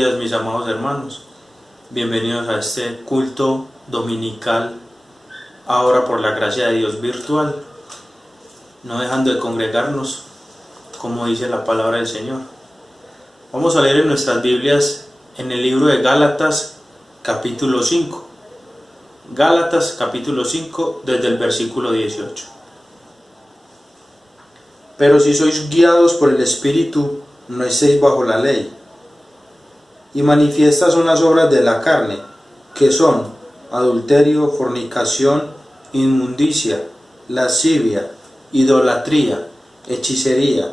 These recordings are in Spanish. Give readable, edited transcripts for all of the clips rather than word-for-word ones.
días, mis amados hermanos. Bienvenidos a este culto dominical, ahora por la gracia de Dios virtual, no dejando de congregarnos, como dice la palabra del Señor. Vamos a leer en nuestras Biblias en el libro de Gálatas, capítulo 5. Gálatas, capítulo 5, desde el versículo 18. Pero si sois guiados por el Espíritu, no estéis bajo la ley. Y manifiestas son las obras de la carne, que son adulterio, fornicación, inmundicia, lascivia, idolatría, hechicería,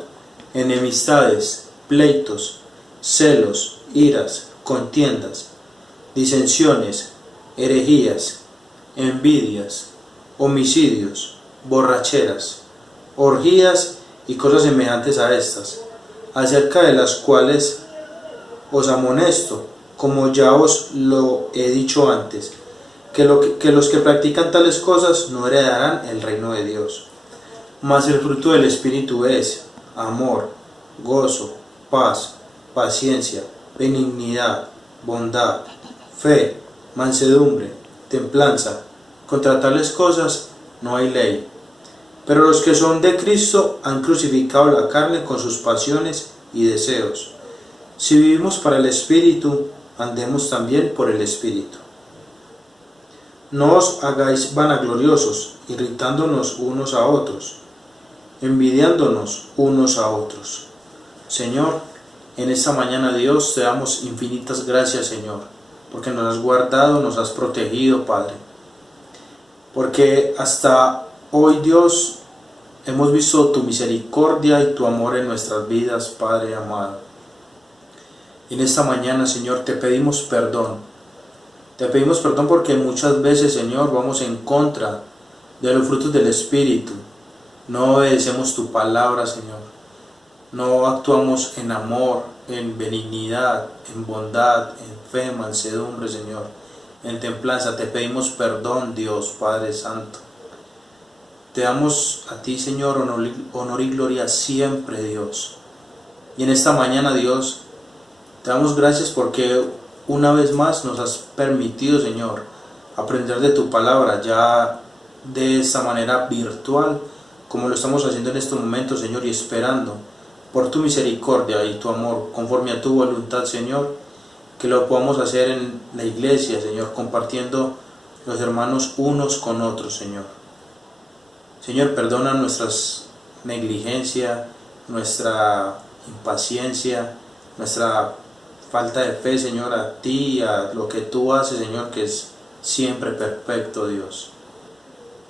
enemistades, pleitos, celos, iras, contiendas, disensiones, herejías, envidias, homicidios, borracheras, orgías y cosas semejantes a estas, acerca de las cuales os amonesto, como ya os lo he dicho antes, que los que practican tales cosas no heredarán el reino de Dios. Mas el fruto del Espíritu es amor, gozo, paz, paciencia, benignidad, bondad, fe, mansedumbre, templanza. Contra tales cosas no hay ley. Pero los que son de Cristo han crucificado la carne con sus pasiones y deseos. Si vivimos para el Espíritu, andemos también por el Espíritu. No os hagáis vanagloriosos, irritándonos unos a otros, envidiándonos unos a otros. Señor, en esta mañana, Dios, te damos infinitas gracias, Señor, porque nos has guardado, nos has protegido, Padre. Porque hasta hoy, Dios, hemos visto tu misericordia y tu amor en nuestras vidas, Padre amado. En esta mañana, Señor, te pedimos perdón. Te pedimos perdón porque muchas veces, Señor, vamos en contra de los frutos del Espíritu. No obedecemos tu palabra, Señor. No actuamos en amor, en benignidad, en bondad, en fe, mansedumbre, Señor, en templanza. Te pedimos perdón, Dios, Padre Santo. Te damos a ti, Señor, honor y gloria siempre, Dios. Y en esta mañana, Dios, te damos gracias porque una vez más nos has permitido, Señor, aprender de tu palabra ya de esta manera virtual, como lo estamos haciendo en estos momentos, Señor, y esperando por tu misericordia y tu amor, conforme a tu voluntad, Señor, que lo podamos hacer en la iglesia, Señor, compartiendo los hermanos unos con otros, Señor. Señor, perdona nuestras negligencia, nuestra impaciencia, nuestra falta de fe, Señor, a ti y a lo que tú haces, Señor, que es siempre perfecto, Dios.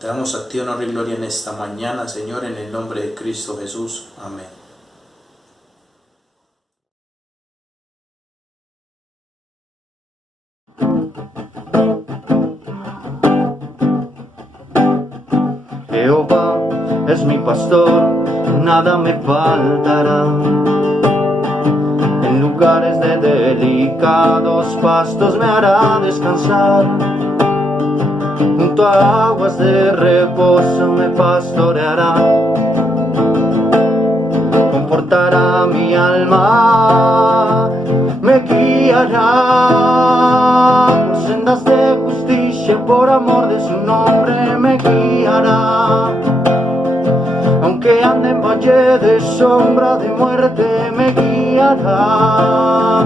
Te damos a ti honor y gloria en esta mañana, Señor, en el nombre de Cristo Jesús. Amén. Jehová es mi pastor, nada me faltará. En lugares de delicados pastos me hará descansar. Junto a aguas de reposo me pastoreará. Confortará mi alma, me guiará. Por sendas de justicia, por amor de su nombre me guiará. Aunque ande en valle de sombra de muerte me guiará.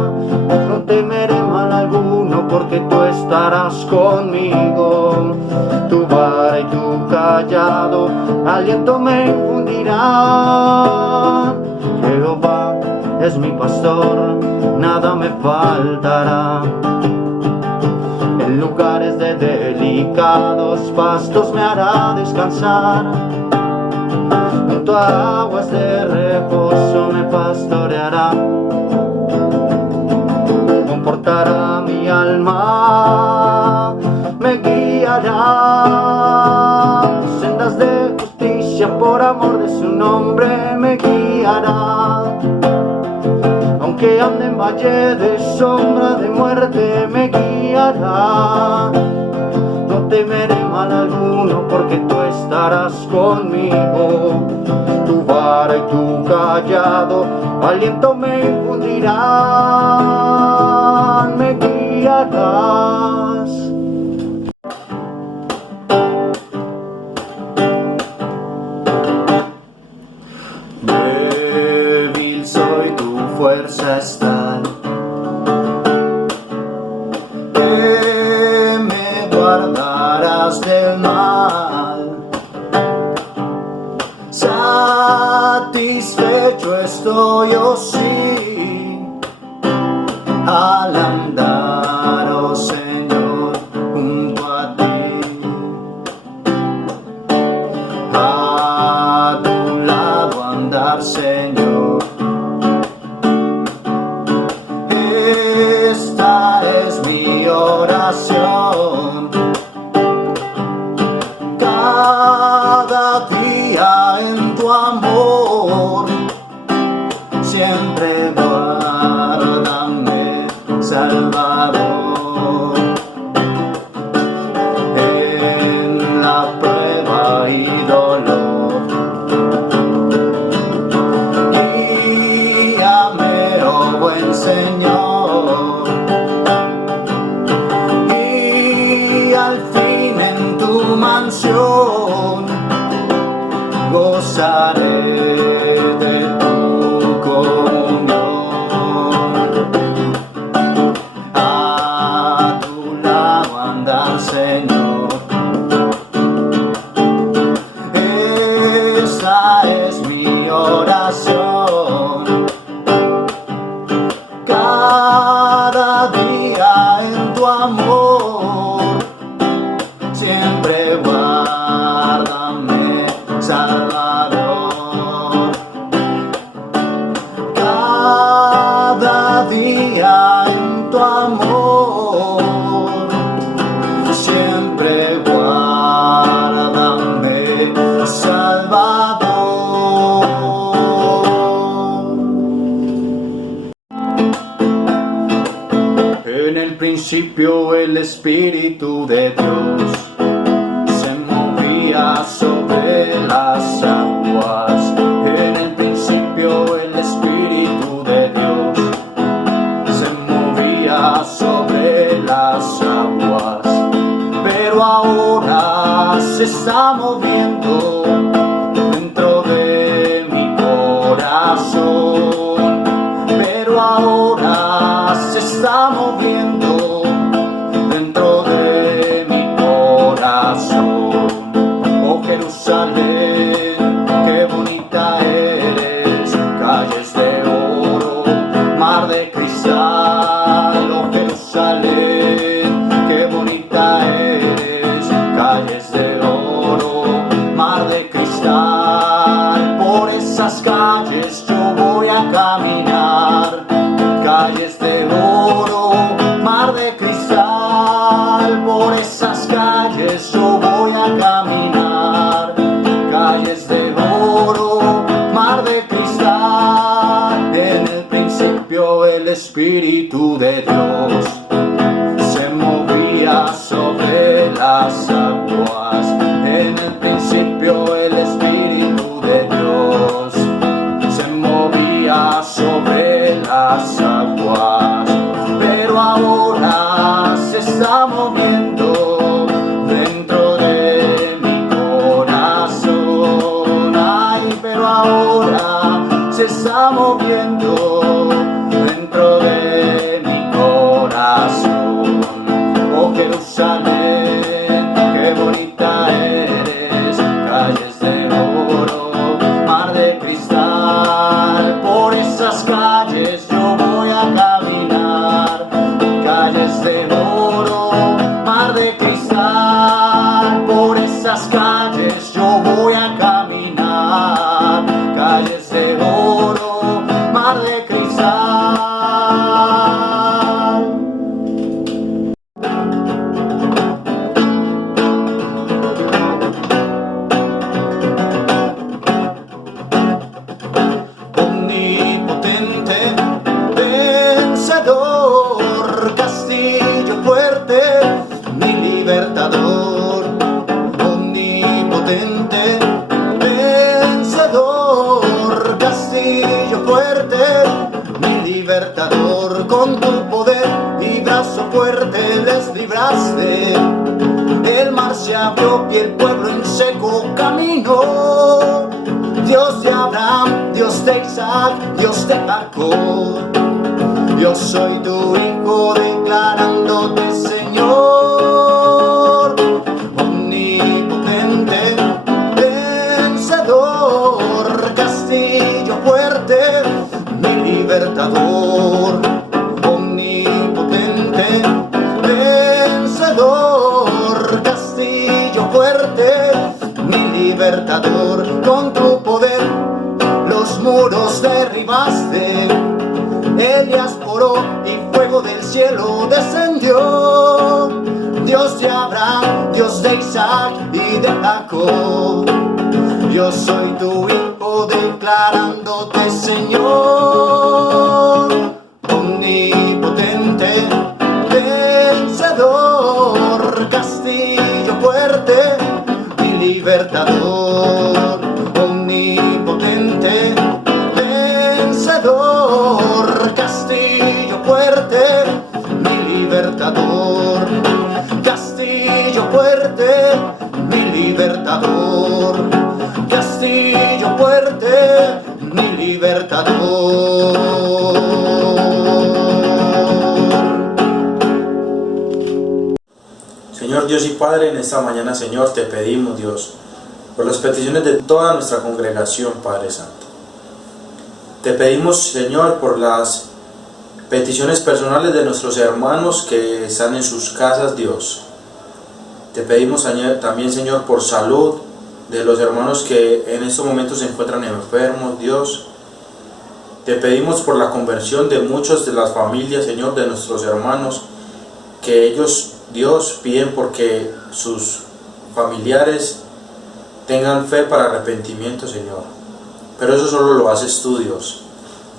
No temeré mal alguno porque tú estarás conmigo. Tu vara y tu callado aliento me infundirán. Jehová es mi pastor, nada me faltará. En lugares de delicados pastos me hará descansar. Junto a aguas de reposo me pastoreará. Confortará mi alma, me guiará. Sendas de justicia, por amor de su nombre me guiará. Aunque ande en valle de sombra de muerte me guiará. No temeré mal alguno, porque tú estarás conmigo. Tu vara y tu callado aliento me infundirán, me guiarás. Débil soy, tu fuerza es tal que me guardarás del mal. Satisfecho estoy, oh sí, al andar, oh Señor, junto a ti. A tu lado andar, Señor. Esta es mi oración. Cada día en tu amor, siempre guárdame, Salvador. En la prueba y dolor, guíame, oh buen Señor, y al fin en tu mansión gozaré de tu comunión. A tu lado andar, Señor. Esa es mi oración. Cada día en tu amor, siempre guárdame, Salvador. Cada día en tu amor, siempre guárdame, Salvador. En el principio el Espíritu de Dios se movía sobre las aguas. En el principio el Espíritu de Dios se movía sobre las aguas. Pero ahora se está moviendo dentro de mi corazón. Pero ahora se está moviendo dentro de mi corazón. Oh Jerusalén, qué bonita eres, calles de oro, mar de cristal. Oh Jerusalén, qué bonita eres, calles de oro, mar de cristal. Por esas calles yo voy a caminar, calles de oro, mar de cristal. Por esas calles yo voy a caminar, calles de oro, mar de cristal. En el principio el Espíritu de Dios se movía sobre las aguas. En el principio el Espíritu de Dios se movía sobre las aguas. Pero ahora se está moviendo dentro de mi corazón. Ay, pero ahora se está moviendo dentro de mi corazón. Oh Jerusalén, qué bonita eres, calles de oro, mar de cristal. Por esas calles yo voy a caminar, calles de oro, mar de cristal. Por esas calles yo voy a caminar, calles de oro, mar de cristal. Omnipotente, vencedor, castillo fuerte, mi libertador. se abrió y el pueblo en seco caminó. Dios de Abraham, Dios de Isaac, Dios de Jacob. Yo soy tu hijo declarándote Señor, omnipotente, vencedor, castillo fuerte, mi libertador. Omnipotente, vencedor, castillo fuerte, mi libertador. Con tu poder los muros derribaste, Elías oró y fuego del cielo descendió. Dios de Abraham, Dios de Isaac y de Jacob. Yo soy tu hijo declarándote Señor, omnipotente, vencedor, castillo fuerte, mi libertador. Omnipotente, vencedor, castillo fuerte, mi libertador. Castillo fuerte, mi libertador. Castillo fuerte, mi libertador. Señor Dios y Padre, en esta mañana, Señor, te pedimos, Dios, por las peticiones de toda nuestra congregación, Padre Santo. Te pedimos, Señor, por las peticiones personales de nuestros hermanos que están en sus casas, Dios. Te pedimos también, Señor, por salud de los hermanos que en estos momentos se encuentran enfermos, Dios. Te pedimos por la conversión de muchas de las familias, Señor, de nuestros hermanos, que ellos, Dios, piden porque sus familiares tengan fe para arrepentimiento, Señor. Pero eso solo lo haces tú, Dios.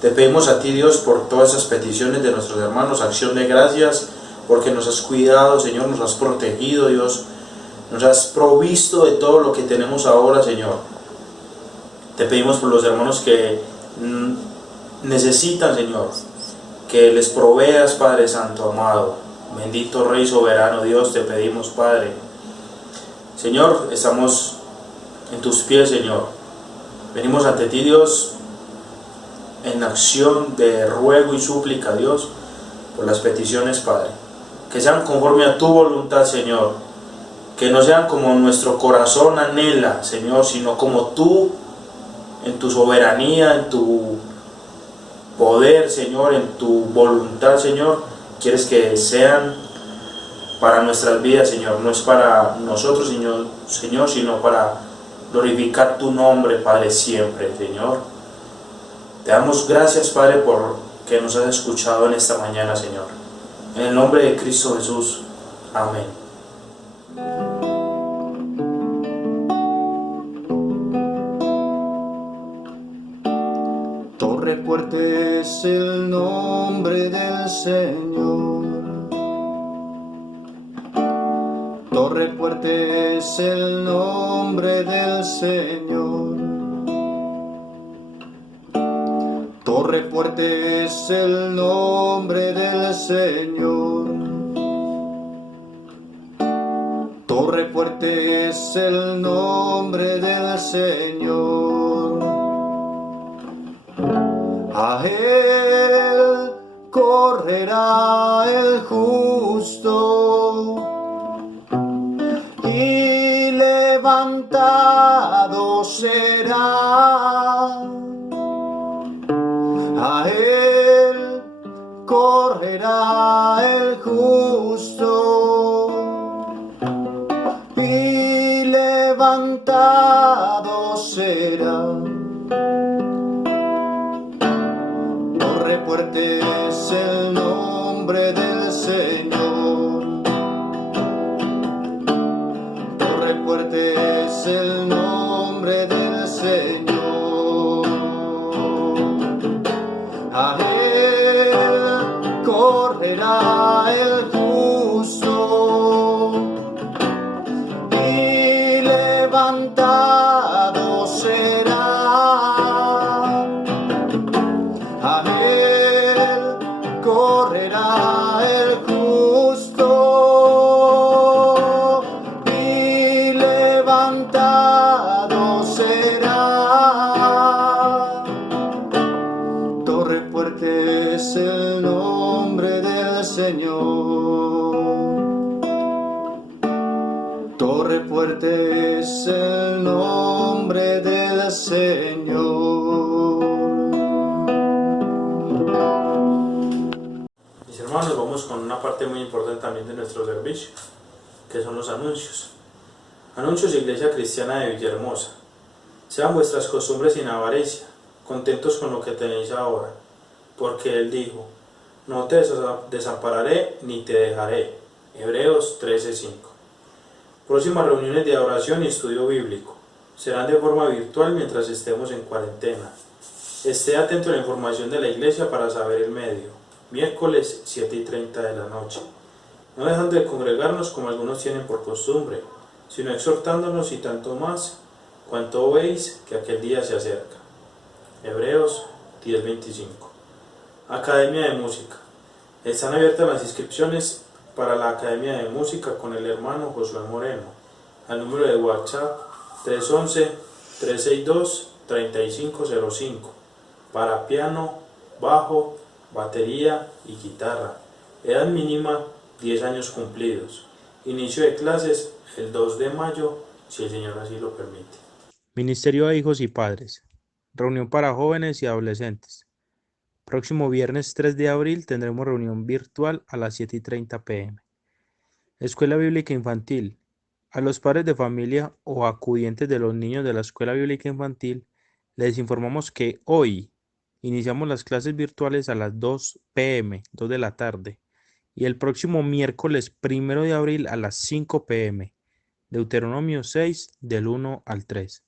Te pedimos a ti, Dios, por todas esas peticiones de nuestros hermanos, acción de gracias, porque nos has cuidado, Señor, nos has protegido, Dios, nos has provisto de todo lo que tenemos ahora, Señor. Te pedimos por los hermanos que necesitan, Señor, que les proveas, Padre Santo, amado, bendito Rey soberano, Dios, te pedimos, Padre. Señor, estamos en tus pies, Señor. Venimos ante ti, Dios, en acción de ruego y súplica, Dios, por las peticiones, Padre. Que sean conforme a tu voluntad, Señor. Que no sean como nuestro corazón anhela, Señor, sino como tú, en tu soberanía, en tu poder, Señor, en tu voluntad, Señor, quieres que sean para nuestras vidas, Señor. No es para nosotros, Señor, sino para glorificar tu nombre, Padre, siempre, Señor. Te damos gracias, Padre, por que nos has escuchado en esta mañana, Señor. En el nombre de Cristo Jesús. Amén. Torre fuerte es el nombre del Señor. Torre fuerte es el nombre del Señor. Torre fuerte es el nombre del Señor. Torre fuerte es el nombre del Señor. A él correrá el justo y levantado será. A él correrá el justo y levantado será. Torre fuerte es el nombre del Señor. Torre fuerte es el nombre del Señor. A él correrá el justo y levantado será. A él correrá el justo y levantado será. Torre fuerte es el nombre del Señor. Torre fuerte es el nombre del Señor. Mis hermanos, vamos con una parte muy importante también de nuestro servicio, que son los anuncios. Anuncios, Iglesia Cristiana de Villahermosa. Sean vuestras costumbres sin avaricia, contentos con lo que tenéis ahora, porque Él dijo, no te desampararé ni te dejaré. Hebreos 13:5. Próximas reuniones de adoración y estudio bíblico. Serán de forma virtual mientras estemos en cuarentena. Esté atento a la información de la iglesia para saber el medio. Miércoles 7:30 de la noche. No dejando de congregarnos como algunos tienen por costumbre, sino exhortándonos y tanto más, cuanto veis que aquel día se acerca. Hebreos 10:25. Academia de Música. Están abiertas las inscripciones para la Academia de Música con el hermano Josué Moreno, al número de WhatsApp 311-362-3505, para piano, bajo, batería y guitarra. Edad mínima 10 años cumplidos. Inicio de clases el 2 de mayo, si el Señor así lo permite. Ministerio de Hijos y Padres. Reunión para jóvenes y adolescentes. Próximo viernes 3 de abril tendremos reunión virtual a las 7:30 p.m. Escuela Bíblica Infantil. A los padres de familia o acudientes de los niños de la Escuela Bíblica Infantil les informamos que hoy iniciamos las clases virtuales a las 2 p.m., 2 de la tarde, y el próximo miércoles 1 de abril a las 5 p.m. Deuteronomio 6 del 1 al 3.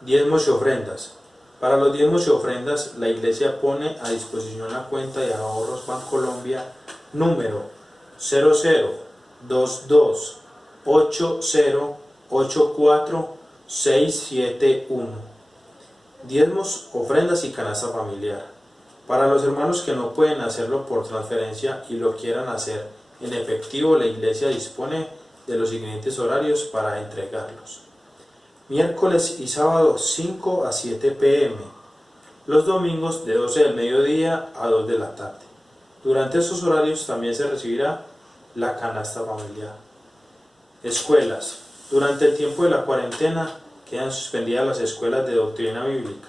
Diezmos y ofrendas. Para los diezmos y ofrendas, la Iglesia pone a disposición la cuenta de ahorros Bancolombia número 00228084-671. Diezmos, ofrendas y canasta familiar. Para los hermanos que no pueden hacerlo por transferencia y lo quieran hacer en efectivo, la Iglesia dispone de los siguientes horarios para entregarlos. Miércoles y sábado 5 a 7 p.m. Los domingos de 12 del mediodía a 2 de la tarde. Durante estos horarios también se recibirá la canasta familiar. Escuelas. Durante el tiempo de la cuarentena quedan suspendidas las escuelas de doctrina bíblica,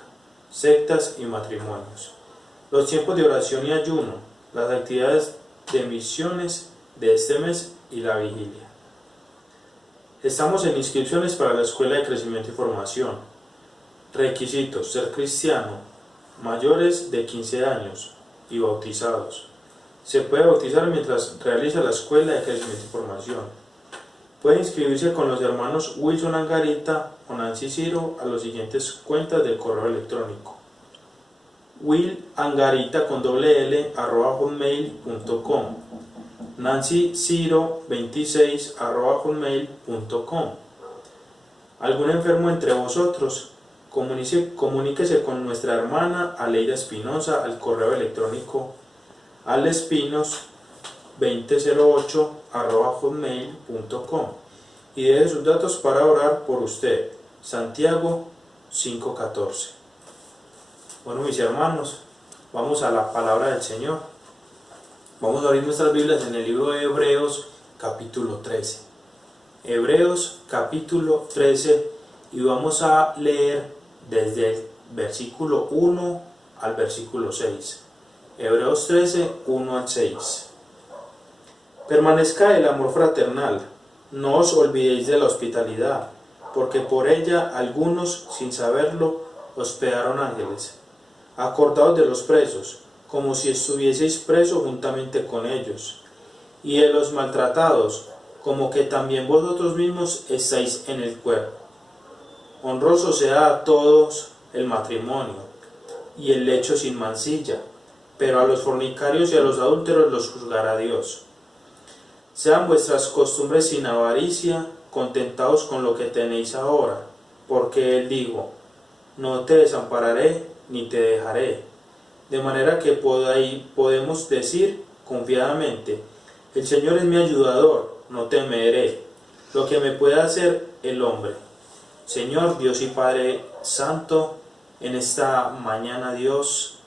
sectas y matrimonios. Los tiempos de oración y ayuno, las actividades de misiones de este mes y la vigilia. Estamos en inscripciones para la Escuela de Crecimiento y Formación. Requisitos: ser cristiano, mayores de 15 años y bautizados. Se puede bautizar mientras realiza la Escuela de Crecimiento y Formación. Puede inscribirse con los hermanos Wilson Angarita o Nancy Ciro a las siguientes cuentas del correo electrónico: willangarita@hotmail.com, nancyciro26@hotmail.com. ¿Algún enfermo entre vosotros? Comuníquese con nuestra hermana Aleida Espinosa al correo electrónico alespinos2008@hotmail.com y deje sus datos para orar por usted. Santiago 5:14. Bueno, mis hermanos, vamos a la palabra del Señor. Vamos a abrir nuestras Biblias en el libro de Hebreos capítulo 13. Hebreos capítulo 13, y vamos a leer desde el versículo 1 al versículo 6. Hebreos 13, 1 al 6. Permanezca el amor fraternal, no os olvidéis de la hospitalidad, porque por ella algunos, sin saberlo, hospedaron ángeles. Acordaos de los presos, como si estuvieseis presos juntamente con ellos, y de los maltratados, como que también vosotros mismos estáis en el cuerpo. Honroso sea a todos el matrimonio, y el lecho sin mancilla, pero a los fornicarios y a los adúlteros los juzgará Dios. Sean vuestras costumbres sin avaricia, contentaos con lo que tenéis ahora, porque Él dijo, no te desampararé ni te dejaré. De manera que podemos decir confiadamente, el Señor es mi ayudador, no temeré. lo que me puede hacer el hombre. Señor, Dios y Padre Santo, en esta mañana, Dios,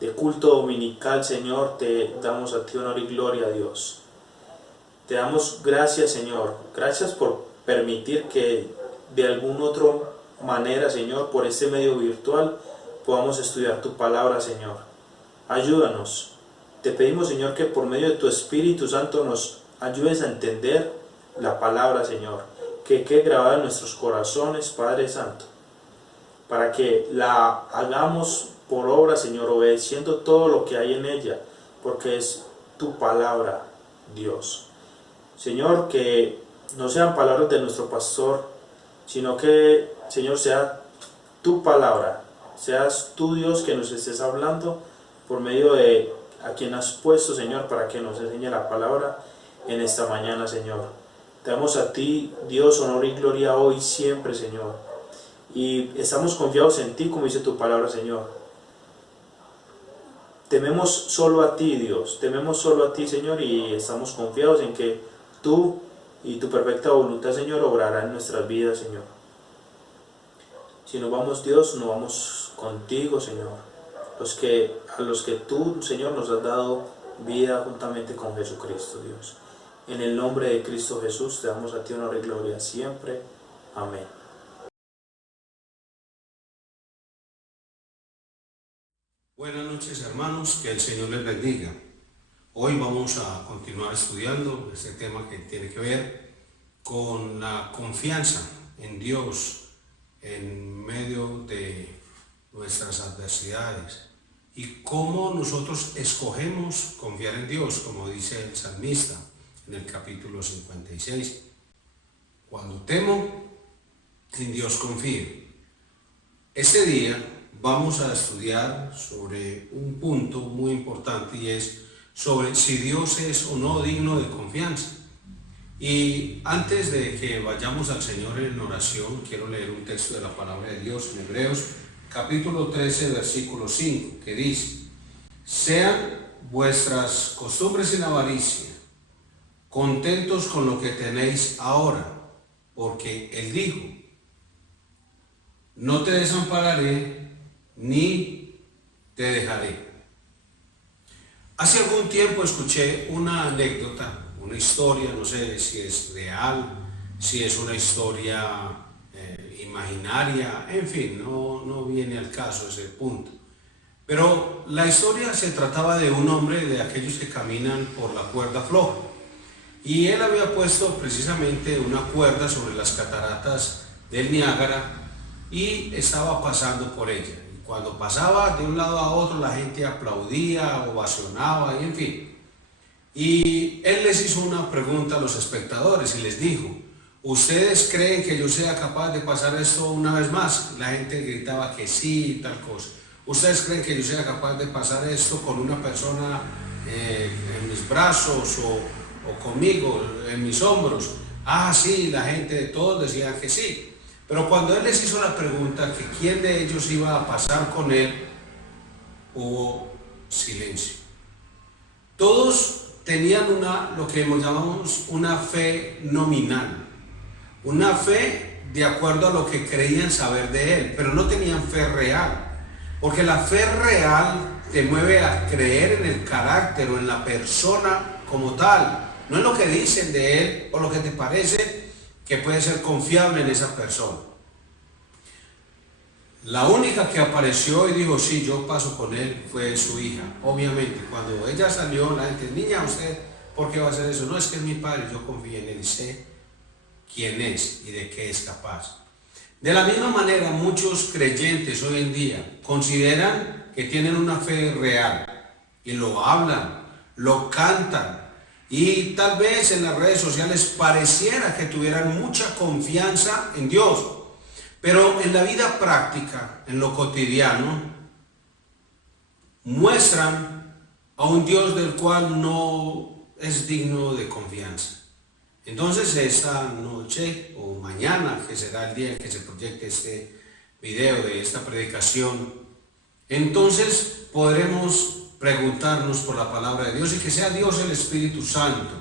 de culto dominical, Señor, te damos a ti honor y gloria a Dios. Te damos gracias, Señor. Gracias por permitir que de alguna otra manera, Señor, por este medio virtual, podamos estudiar tu palabra, Señor. Ayúdanos. Te pedimos, Señor, que por medio de tu Espíritu Santo nos ayudes a entender la palabra, Señor. Que quede grabada en nuestros corazones, Padre Santo. Para que la hagamos por obra, Señor, obedeciendo todo lo que hay en ella. Porque es tu palabra, Dios. Señor, que no sean palabras de nuestro pastor, sino que, Señor, sea tu palabra. Seas tú, Dios, que nos estés hablando por medio de a quien has puesto, Señor, para que nos enseñe la palabra en esta mañana, Señor. Te damos a ti, Dios, honor y gloria hoy y siempre, Señor. Y estamos confiados en ti, como dice tu palabra, Señor. Tememos solo a ti, Dios. Tememos solo a ti, Señor, y estamos confiados en que tú y tu perfecta voluntad, Señor, obrará en nuestras vidas, Señor. Si nos vamos, Dios, nos vamos contigo, Señor. A los que tú, Señor, nos has dado vida juntamente con Jesucristo, Dios. En el nombre de Cristo Jesús te damos a ti honor y gloria siempre. Amén. Buenas noches, hermanos, que el Señor les bendiga. Hoy vamos a continuar estudiando este tema que tiene que ver con la confianza en Dios en medio de nuestras adversidades y cómo nosotros escogemos confiar en Dios, como dice el salmista en el capítulo 56. Cuando temo, en Dios confío. Este día vamos a estudiar sobre un punto muy importante y es sobre si Dios es o no digno de confianza. Y antes de que vayamos al Señor en oración, quiero leer un texto de la palabra de Dios en Hebreos capítulo 13, versículo 5, que dice: sean vuestras costumbres sin avaricia, contentos con lo que tenéis ahora, porque Él dijo: no te desampararé ni te dejaré. Hace algún tiempo escuché una anécdota, una historia, no sé si es real, si es una historia imaginaria, en fin, no viene al caso ese punto. Pero la historia se trataba de un hombre de aquellos que caminan por la cuerda floja. Y él había puesto precisamente una cuerda sobre las cataratas del Niágara y estaba pasando por ella. Y cuando pasaba de un lado a otro, la gente aplaudía, ovacionaba y en fin. Y él les hizo una pregunta a los espectadores y les dijo: ¿ustedes creen que yo sea capaz de pasar esto una vez más? La gente gritaba que sí y tal cosa. ¿Ustedes creen que yo sea capaz de pasar esto con una persona en mis brazos o conmigo, en mis hombros? Ah, sí, la gente, todos decían que sí. Pero cuando él les hizo la pregunta que quién de ellos iba a pasar con él, hubo silencio. Todos tenían lo que llamamos una fe nominal, una fe de acuerdo a lo que creían saber de él, pero no tenían fe real, porque la fe real te mueve a creer en el carácter o en la persona como tal, no en lo que dicen de él o lo que te parece que puede ser confiable en esa persona. La única que apareció y dijo: sí, yo paso con él, fue su hija. Obviamente, cuando ella salió, la gente: niña, ¿usted por qué va a hacer eso? No, es que es mi padre, yo confío en él y sé quién es y de qué es capaz. De la misma manera, muchos creyentes hoy en día consideran que tienen una fe real y lo hablan, lo cantan y tal vez en las redes sociales pareciera que tuvieran mucha confianza en Dios, pero en la vida práctica, en lo cotidiano, muestran a un Dios del cual no es digno de confianza. Entonces esta noche o mañana, que será el día en que se proyecte este video de esta predicación, entonces podremos preguntarnos por la palabra de Dios y que sea Dios el Espíritu Santo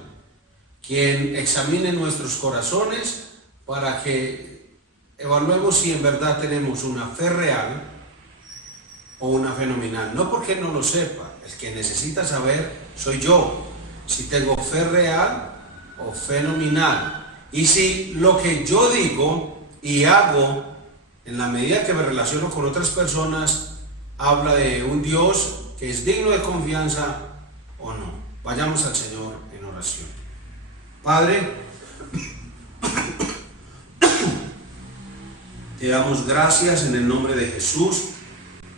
quien examine nuestros corazones para que evaluemos si en verdad tenemos una fe real o una fe nominal. No porque no lo sepa, el que necesita saber soy yo, si tengo fe real o fe nominal, y si lo que yo digo y hago en la medida que me relaciono con otras personas habla de un Dios que es digno de confianza o no. Vayamos al Señor en oración. Padre, te damos gracias en el nombre de Jesús.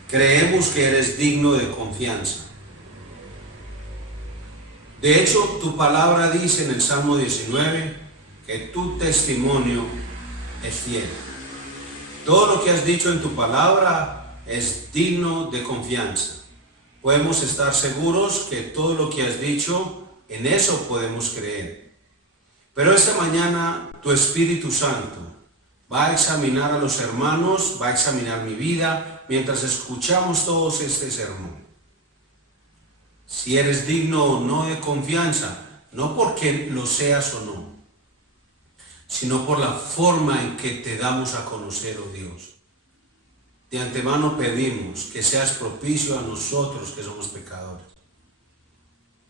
Creemos que eres digno de confianza. De hecho, tu palabra dice en el Salmo 19 que tu testimonio es fiel. Todo lo que has dicho en tu palabra es digno de confianza. Podemos estar seguros que todo lo que has dicho, en eso podemos creer. Pero esta mañana tu Espíritu Santo va a examinar a los hermanos, va a examinar mi vida mientras escuchamos todos este sermón. Si eres digno o no de confianza, no porque lo seas o no, sino por la forma en que te damos a conocer, oh Dios. De antemano pedimos que seas propicio a nosotros que somos pecadores.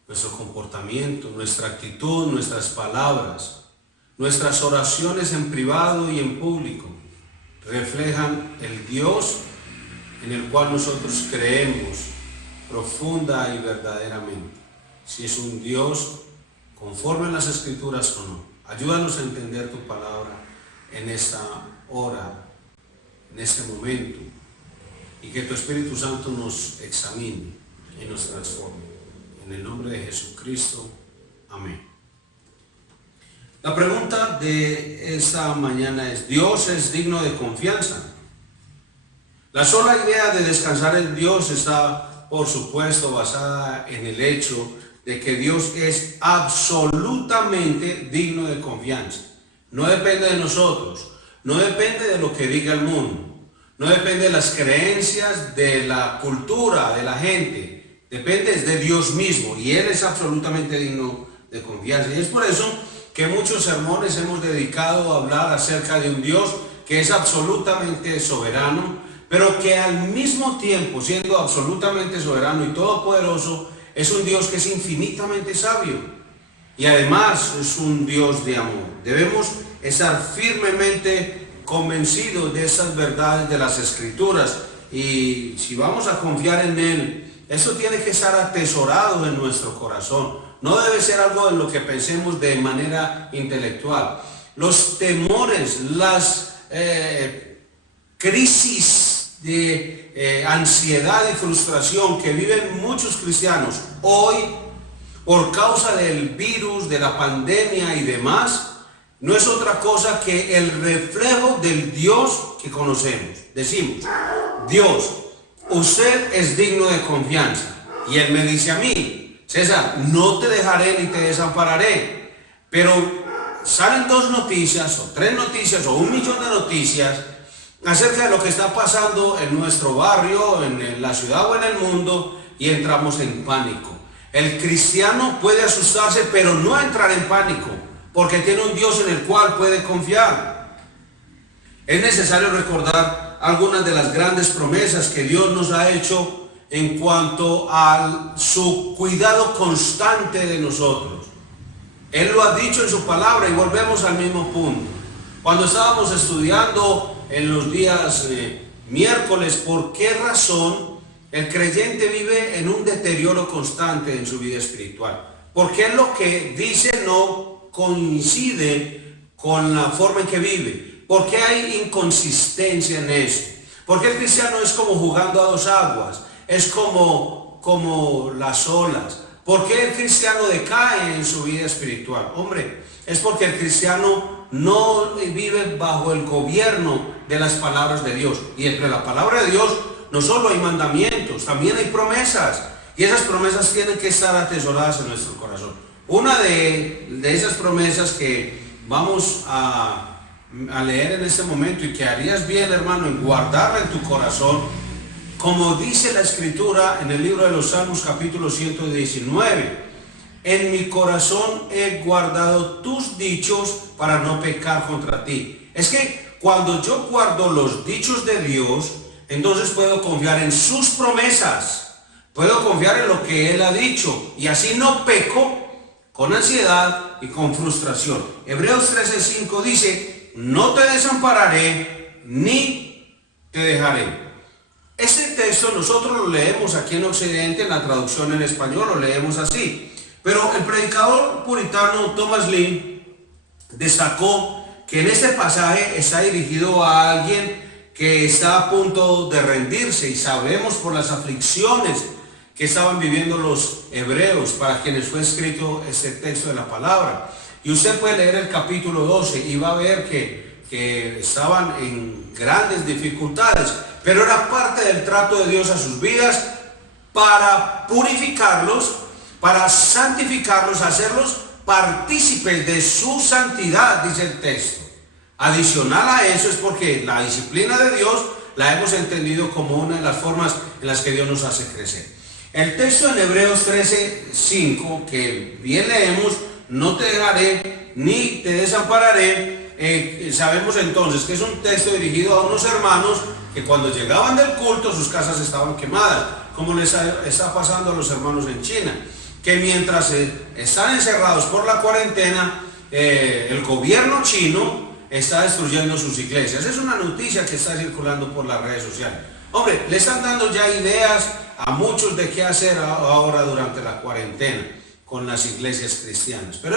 Nuestro comportamiento, nuestra actitud, nuestras palabras, nuestras oraciones en privado y en público reflejan el Dios en el cual nosotros creemos profunda y verdaderamente. Si es un Dios conforme a las Escrituras o no. Ayúdanos a entender tu palabra en esta hora, en este momento, y que tu Espíritu Santo nos examine y nos transforme. En el nombre de Jesucristo. Amén. La pregunta de esta mañana es: ¿Dios es digno de confianza? La sola idea de descansar en Dios está, por supuesto, basada en el hecho de que Dios es absolutamente digno de confianza. No depende de nosotros, no depende de lo que diga el mundo, no depende de las creencias, de la cultura, de la gente, depende de Dios mismo, y Él es absolutamente digno de confianza. Y es por eso que muchos sermones hemos dedicado a hablar acerca de un Dios que es absolutamente soberano, pero que al mismo tiempo, siendo absolutamente soberano y todopoderoso, es un Dios que es infinitamente sabio y además es un Dios de amor. Debemos estar firmemente convencidos de esas verdades de las Escrituras, y si vamos a confiar en Él, eso tiene que estar atesorado en nuestro corazón. No debe ser algo en lo que pensemos de manera intelectual. Los temores, las crisis de ansiedad y frustración que viven muchos cristianos hoy por causa del virus, de la pandemia y demás, no es otra cosa que el reflejo del Dios que conocemos. Decimos: Dios, usted es digno de confianza. Y Él me dice a mí: César, no te dejaré ni te desampararé. Pero salen 2 noticias o 3 noticias o 1 millón de noticias acerca de lo que está pasando en nuestro barrio, en la ciudad o en el mundo, y entramos en pánico. El cristiano puede asustarse, pero no entrar en pánico, porque tiene un Dios en el cual puede confiar. Es necesario recordar algunas de las grandes promesas que Dios nos ha hecho en cuanto a su cuidado constante de nosotros. Él lo ha dicho en su palabra, y volvemos al mismo punto. Cuando estábamos estudiando en los días miércoles, ¿por qué razón el creyente vive en un deterioro constante en su vida espiritual? ¿Por qué lo que dice no coincide con la forma en que vive? ¿Por qué hay inconsistencia en eso? ¿Por qué el cristiano es como jugando a 2 aguas? Es como las olas. ¿Por qué el cristiano decae en su vida espiritual? Hombre, es porque el cristiano no vive bajo el gobierno de las palabras de Dios. Y entre la palabra de Dios no solo hay mandamientos, también hay promesas. Y esas promesas tienen que estar atesoradas en nuestro corazón. Una de esas promesas que vamos a leer en este momento, y que harías bien, hermano, en guardarla en tu corazón, como dice la Escritura en el libro de los Salmos, capítulo 119. En mi corazón he guardado tus dichos para no pecar contra ti. Es que cuando yo guardo los dichos de Dios, entonces puedo confiar en sus promesas. Puedo confiar en lo que Él ha dicho. Y así no peco con ansiedad y con frustración. Hebreos 13:5 dice, no te desampararé ni te dejaré. Este texto nosotros lo leemos aquí en Occidente, en la traducción en español lo leemos así. Pero el predicador puritano Thomas Lee destacó que en este pasaje está dirigido a alguien que está a punto de rendirse, y sabemos por las aflicciones que estaban viviendo los hebreos para quienes fue escrito este texto de la palabra. Y usted puede leer el capítulo 12 y va a ver que estaban en grandes dificultades, pero era parte del trato de Dios a sus vidas para purificarlos, para santificarlos, hacerlos partícipes de su santidad, dice el texto. Adicional a eso es porque la disciplina de Dios la hemos entendido como una de las formas en las que Dios nos hace crecer. El texto en Hebreos 13:5, que bien leemos, no te dejaré ni te desampararé, sabemos entonces que es un texto dirigido a unos hermanos que cuando llegaban del culto sus casas estaban quemadas, como les está pasando a los hermanos en China, que mientras están encerrados por la cuarentena, el gobierno chino está destruyendo sus iglesias. Es una noticia que está circulando por las redes sociales. Hombre, le están dando ya ideas a muchos de qué hacer ahora durante la cuarentena con las iglesias cristianas. Pero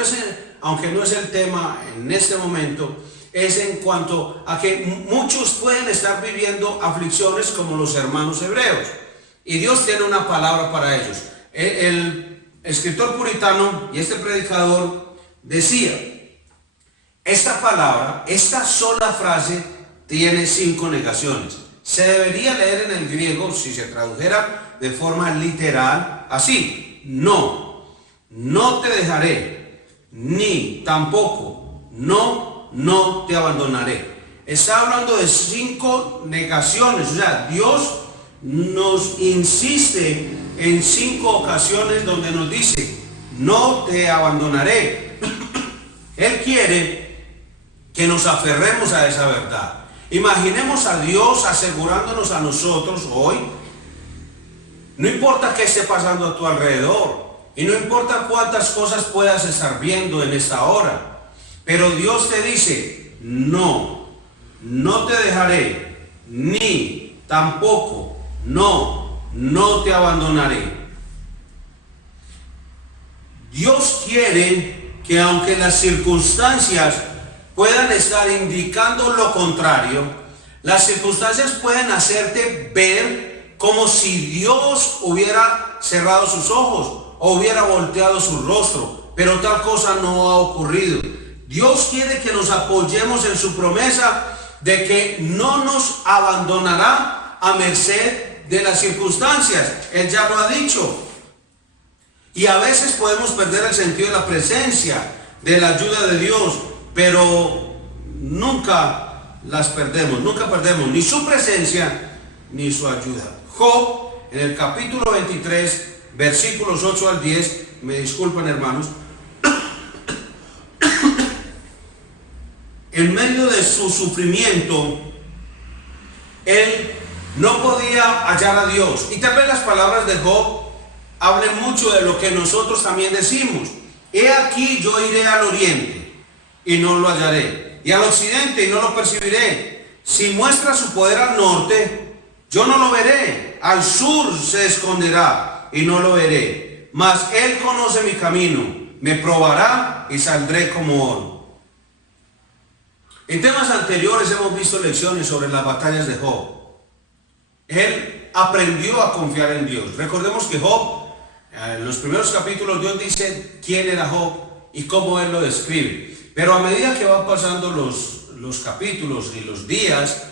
aunque no es el tema en este momento, es en cuanto a que muchos pueden estar viviendo aflicciones como los hermanos hebreos. Y Dios tiene una palabra para ellos. El escritor puritano y este predicador decía, esta palabra, esta sola frase tiene 5 negaciones. Se debería leer en el griego, si se tradujera de forma literal, así: no, no te dejaré, ni tampoco, no te abandonaré. Está hablando de 5 negaciones, o sea, Dios nos insiste en 5 ocasiones donde nos dice, no te abandonaré. Él quiere que nos aferremos a esa verdad. Imaginemos a Dios asegurándonos a nosotros hoy, no importa qué esté pasando a tu alrededor, y no importa cuántas cosas puedas estar viendo en esta hora, pero Dios te dice, no te dejaré, ni tampoco, no te abandonaré. Dios quiere que aunque las circunstancias puedan estar indicando lo contrario, las circunstancias pueden hacerte ver como si Dios hubiera cerrado sus ojos o hubiera volteado su rostro, pero tal cosa no ha ocurrido. Dios quiere que nos apoyemos en su promesa de que no nos abandonará a merced de las circunstancias. Él ya lo ha dicho. Y a veces podemos perder el sentido de la presencia, de la ayuda de Dios, pero nunca las perdemos, nunca perdemos ni su presencia ni su ayuda. Job, en el capítulo 23, versículos 8 al 10, me disculpan hermanos, en medio de su sufrimiento, él no podía hallar a Dios. Y tal vez las palabras de Job hablen mucho de lo que nosotros también decimos. He aquí yo iré al oriente y no lo hallaré, y al occidente y no lo percibiré. Si muestra su poder al norte, yo no lo veré. Al sur se esconderá y no lo veré. Mas él conoce mi camino, me probará y saldré como oro. En temas anteriores hemos visto lecciones sobre las batallas de Job. Él aprendió a confiar en Dios. Recordemos que Job, en los primeros capítulos, Dios dice quién era Job y cómo él lo describe. Pero a medida que van pasando los capítulos y los días,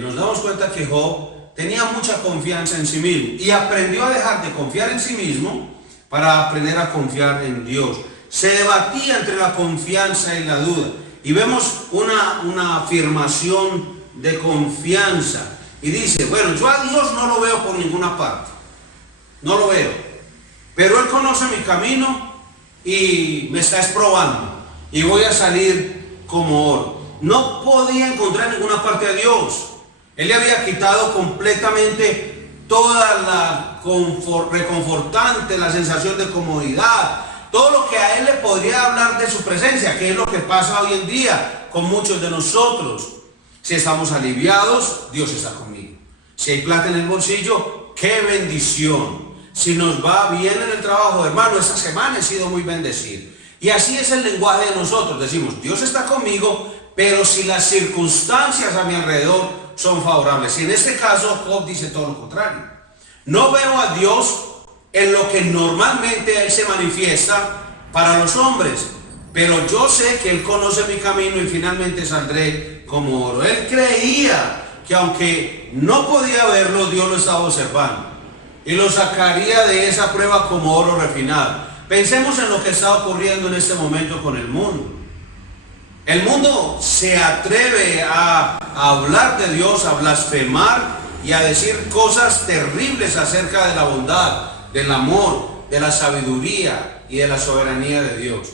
nos damos cuenta que Job tenía mucha confianza en sí mismo y aprendió a dejar de confiar en sí mismo para aprender a confiar en Dios. Se debatía entre la confianza y la duda. Y vemos una afirmación de confianza. Y dice, bueno, yo a Dios no lo veo por ninguna parte. No lo veo. Pero Él conoce mi camino y me estás probando y voy a salir como oro. No podía encontrar en ninguna parte a Dios. Él le había quitado completamente toda la reconfortante, la sensación de comodidad, todo lo que a él le podría hablar de su presencia, que es lo que pasa hoy en día con muchos de nosotros. Si estamos aliviados, Dios está conmigo. Si hay plata en el bolsillo, ¡qué bendición! Si nos va bien en el trabajo, hermano, esta semana he sido muy bendecido. Y así es el lenguaje de nosotros. Decimos, Dios está conmigo, pero si las circunstancias a mi alrededor son favorables. Y en este caso, Job dice todo lo contrario. No veo a Dios en lo que normalmente Él se manifiesta para los hombres, pero yo sé que Él conoce mi camino y finalmente saldré como oro. Él creía que aunque no podía verlo, Dios lo estaba observando y lo sacaría de esa prueba como oro refinado. Pensemos en lo que está ocurriendo en este momento con el mundo. El mundo se atreve a hablar de Dios, a blasfemar y a decir cosas terribles acerca de la bondad, del amor, de la sabiduría y de la soberanía de Dios.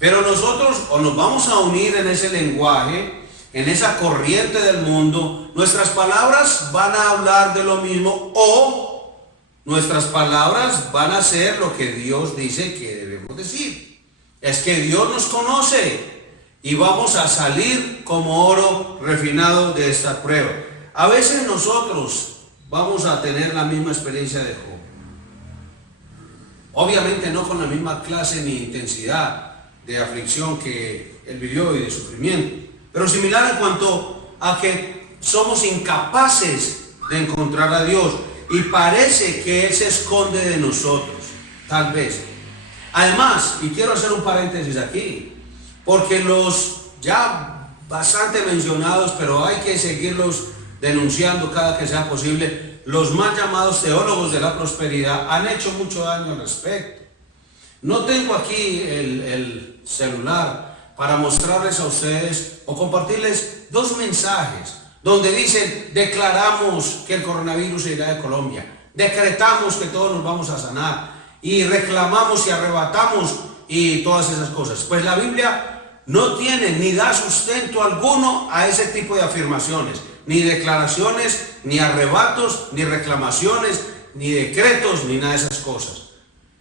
Pero nosotros o nos vamos a unir en ese lenguaje, en esa corriente del mundo, nuestras palabras van a hablar de lo mismo, o nuestras palabras van a ser lo que Dios dice que debemos decir. Es que Dios nos conoce y vamos a salir como oro refinado de esta prueba. A veces nosotros vamos a tener la misma experiencia de Job. Obviamente no con la misma clase ni intensidad de aflicción que él vivió y de sufrimiento, pero similar en cuanto a que somos incapaces de encontrar a Dios y parece que Él se esconde de nosotros, tal vez. Además, y quiero hacer un paréntesis aquí, porque los ya bastante mencionados, pero hay que seguirlos denunciando cada que sea posible, los mal llamados teólogos de la prosperidad han hecho mucho daño al respecto. No tengo aquí el celular para mostrarles a ustedes o compartirles dos mensajes donde dicen: declaramos que el coronavirus se irá de Colombia, decretamos que todos nos vamos a sanar y reclamamos y arrebatamos y todas esas cosas. Pues la Biblia no tiene ni da sustento alguno a ese tipo de afirmaciones, ni declaraciones, ni arrebatos, ni reclamaciones, ni decretos, ni nada de esas cosas.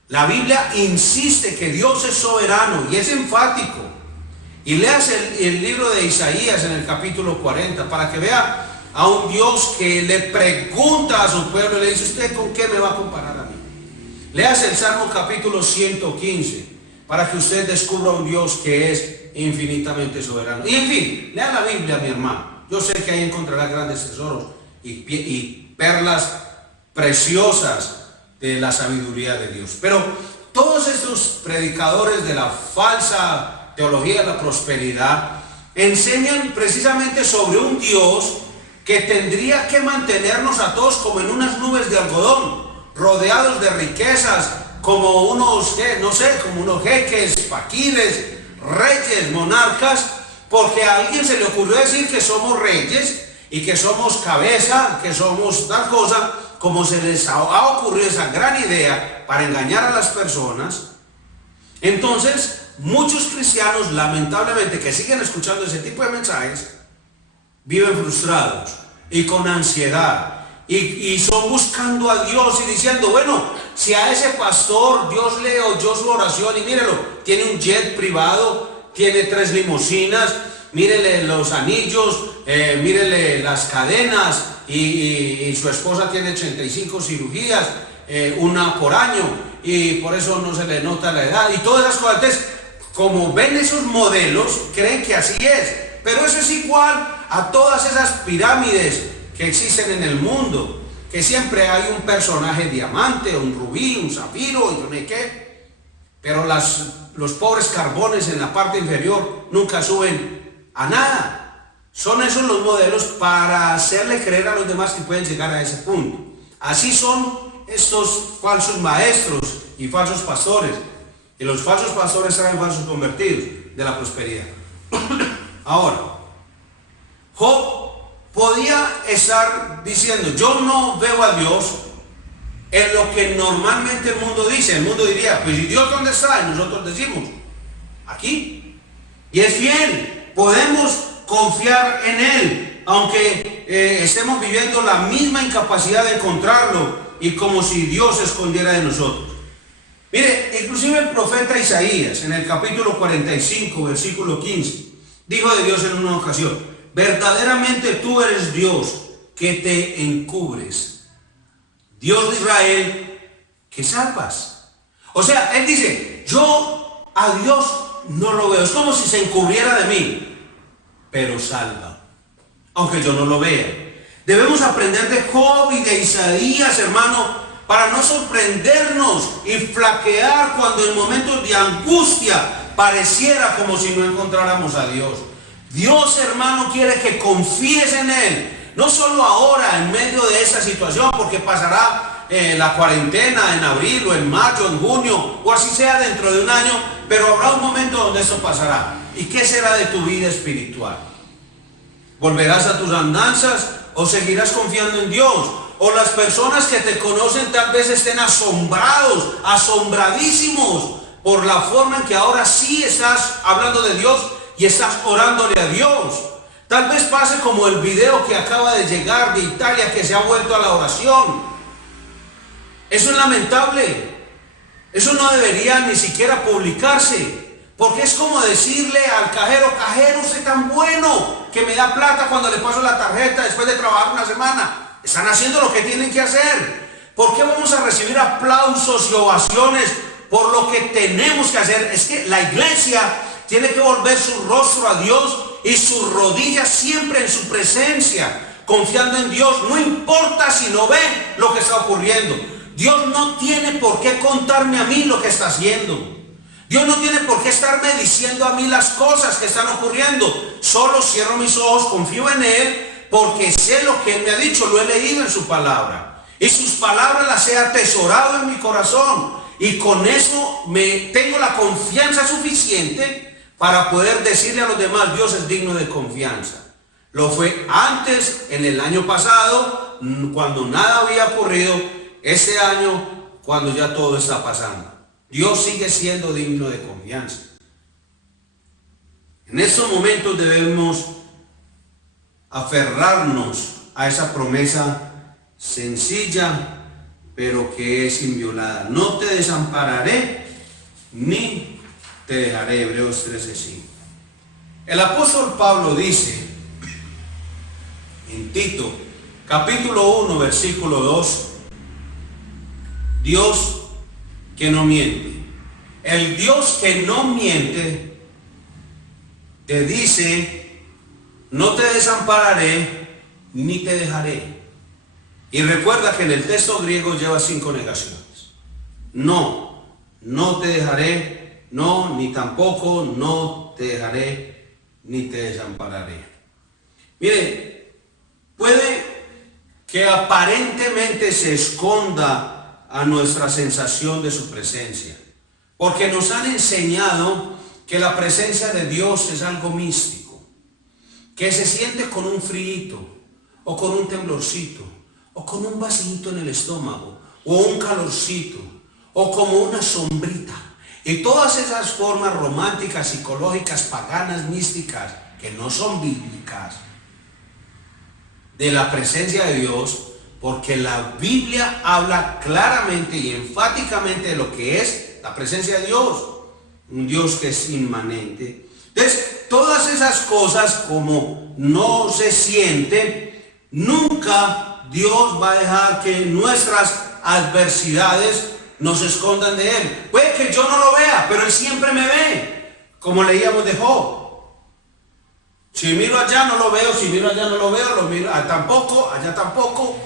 La Biblia insiste que Dios es soberano y es enfático. Y leas el libro de Isaías en el capítulo 40 para que vea a un Dios que le pregunta a su pueblo y le dice: ¿usted con qué me va a comparar a mí? Leas el Salmo capítulo 115 para que usted descubra un Dios que es infinitamente soberano. Y en fin, lea la Biblia, mi hermano. Yo sé que ahí encontrará grandes tesoros y perlas preciosas de la sabiduría de Dios. Pero todos estos predicadores de la falsa teología de la prosperidad enseñan precisamente sobre un Dios que tendría que mantenernos a todos como en unas nubes de algodón, rodeados de riquezas, como unos, no sé, como unos jeques, faquires, reyes, monarcas, porque a alguien se le ocurrió decir que somos reyes y que somos cabeza, que somos tal cosa, como se les ha ocurrido esa gran idea para engañar a las personas. Entonces, muchos cristianos, lamentablemente, que siguen escuchando ese tipo de mensajes, viven frustrados y con ansiedad y son buscando a Dios y diciendo: bueno, si a ese pastor Dios le oyó su oración y mírelo, tiene un jet privado, tiene 3 limusinas, mírele los anillos, mírele las cadenas y su esposa tiene 85 cirugías, una por año, y por eso no se le nota la edad y todas esas cosas. Entonces, como ven esos modelos, creen que así es, pero eso es igual a todas esas pirámides que existen en el mundo, que siempre hay un personaje diamante, un rubí, un zafiro y no sé qué, pero los pobres carbones en la parte inferior nunca suben a nada. Son esos los modelos para hacerle creer a los demás que pueden llegar a ese punto. Así son estos falsos maestros y falsos pastores. Y los falsos pastores traen falsos convertidos de la prosperidad. Ahora, Job podía estar diciendo: yo no veo a Dios, en lo que normalmente el mundo dice. El mundo diría, pues ¿y Dios dónde está? Y nosotros decimos, aquí. Y es fiel, podemos confiar en Él, aunque estemos viviendo la misma incapacidad de encontrarlo y como si Dios se escondiera de nosotros. Mire, inclusive el profeta Isaías, en el capítulo 45, versículo 15, dijo de Dios en una ocasión, verdaderamente tú eres Dios que te encubres, Dios de Israel que salvas. O sea, él dice, yo a Dios no lo veo, es como si se encubriera de mí, pero salva, aunque yo no lo vea. Debemos aprender de Job y de Isaías, hermano, para no sorprendernos y flaquear cuando en momentos de angustia pareciera como si no encontráramos a Dios. Dios, hermano, quiere que confíes en Él, no solo ahora en medio de esa situación, porque pasará la cuarentena en abril o en mayo, en junio, o así sea dentro de un año, pero habrá un momento donde eso pasará. ¿Y qué será de tu vida espiritual? ¿Volverás a tus andanzas o seguirás confiando en Dios? O las personas que te conocen tal vez estén asombrados, asombradísimos por la forma en que ahora sí estás hablando de Dios y estás orándole a Dios. Tal vez pase como el video que acaba de llegar de Italia, que se ha vuelto a la oración. Eso es lamentable. Eso no debería ni siquiera publicarse, porque es como decirle al cajero, cajero, usted tan bueno que me da plata cuando le paso la tarjeta después de trabajar una semana. Están haciendo lo que tienen que hacer. ¿Por qué vamos a recibir aplausos y ovaciones por lo que tenemos que hacer? Es que la iglesia tiene que volver su rostro a Dios y sus rodillas siempre en su presencia, confiando en Dios. No importa si no ve lo que está ocurriendo. Dios no tiene por qué contarme a mí lo que está haciendo. Dios no tiene por qué estarme diciendo a mí las cosas que están ocurriendo. Solo cierro mis ojos, confío en Él, porque sé lo que Él me ha dicho, lo he leído en su palabra. Y sus palabras las he atesorado en mi corazón. Y con eso tengo la confianza suficiente para poder decirle a los demás, Dios es digno de confianza. Lo fue antes, en el año pasado, cuando nada había ocurrido. Este año, cuando ya todo está pasando. Dios sigue siendo digno de confianza. En estos momentos debemos aferrarnos a esa promesa sencilla, pero que es inviolada. No te desampararé, ni te dejaré. Hebreos 13:5. El apóstol Pablo dice en Tito, capítulo 1, versículo 2, Dios que no miente. El Dios que no miente te dice, no te desampararé ni te dejaré. Y recuerda que en el texto griego lleva 5 negaciones. No, no te dejaré, no, ni tampoco, no te dejaré, ni te desampararé. Mire, puede que aparentemente se esconda a nuestra sensación de su presencia, porque nos han enseñado que la presencia de Dios es algo místico, que se siente con un frío, o con un temblorcito, o con un vacío en el estómago, o un calorcito, o como una sombrita, y todas esas formas románticas, psicológicas, paganas, místicas, que no son bíblicas, de la presencia de Dios. Porque la Biblia habla claramente y enfáticamente de lo que es la presencia de Dios. Un Dios que es inmanente. Entonces, todas esas cosas, como no se sienten, nunca Dios va a dejar que nuestras adversidades nos escondan de Él. Puede que yo no lo vea, pero Él siempre me ve. Como leíamos de Job. Si miro allá no lo veo, si miro allá no lo veo, lo miro tampoco, allá tampoco.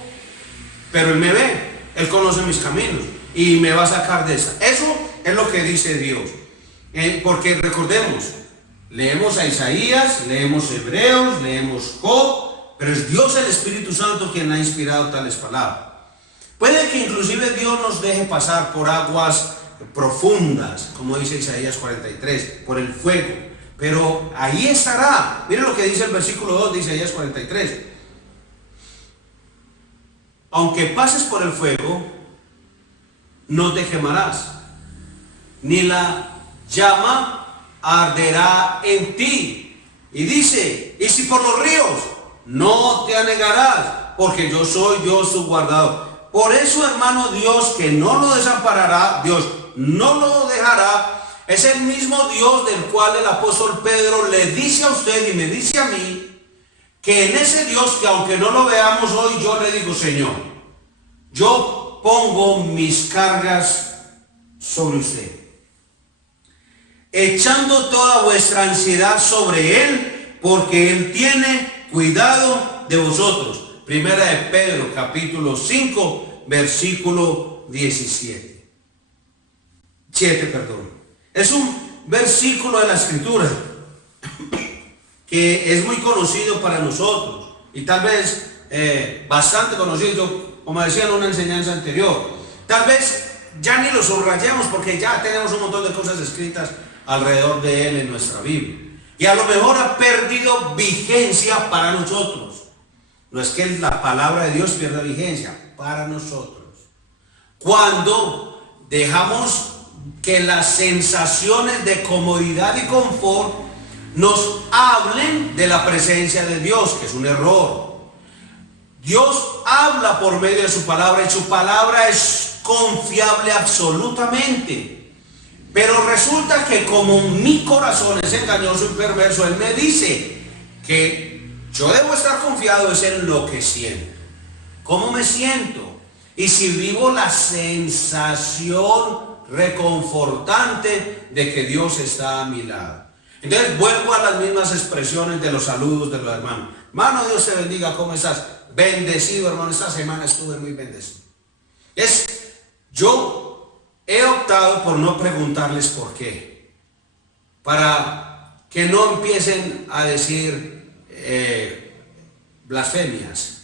Pero Él me ve, Él conoce mis caminos y me va a sacar de esa. Eso es lo que dice Dios. Porque recordemos, leemos a Isaías, leemos Hebreos, leemos Job, pero es Dios el Espíritu Santo quien ha inspirado tales palabras. Puede que inclusive Dios nos deje pasar por aguas profundas, como dice Isaías 43, por el fuego, pero ahí estará. Miren lo que dice el versículo 2 de Isaías 43. Aunque pases por el fuego, no te quemarás, ni la llama arderá en ti. Y dice, y si por los ríos, no te anegarás, porque yo soy Dios su guardador. Por eso, hermano, Dios que no lo desamparará, Dios no lo dejará, es el mismo Dios del cual el apóstol Pedro le dice a usted y me dice a mí, que en ese Dios que aunque no lo veamos hoy, yo le digo, Señor, yo pongo mis cargas sobre usted, echando toda vuestra ansiedad sobre Él, porque Él tiene cuidado de vosotros. Primera de Pedro, capítulo 5, versículo 17. Es un versículo de la Escritura que es muy conocido para nosotros y tal vez bastante conocido, como decía en una enseñanza anterior. Tal vez ya ni lo subrayemos porque ya tenemos un montón de cosas escritas alrededor de él en nuestra Biblia. Y a lo mejor ha perdido vigencia para nosotros. No es que la palabra de Dios pierda vigencia, para nosotros. Cuando dejamos que las sensaciones de comodidad y confort nos hablen de la presencia de Dios, que es un error. Dios habla por medio de su palabra y su palabra es confiable absolutamente. Pero resulta que como mi corazón es engañoso y perverso, Él me dice que yo debo estar confiado es en lo que siento. ¿Cómo me siento? Y si vivo la sensación reconfortante de que Dios está a mi lado. Entonces vuelvo a las mismas expresiones de los saludos de los hermanos. Hermano, Dios te bendiga, ¿cómo estás? Bendecido, hermano, esta semana estuve muy bendecido. Yo he optado por no preguntarles por qué, para que no empiecen a decir blasfemias,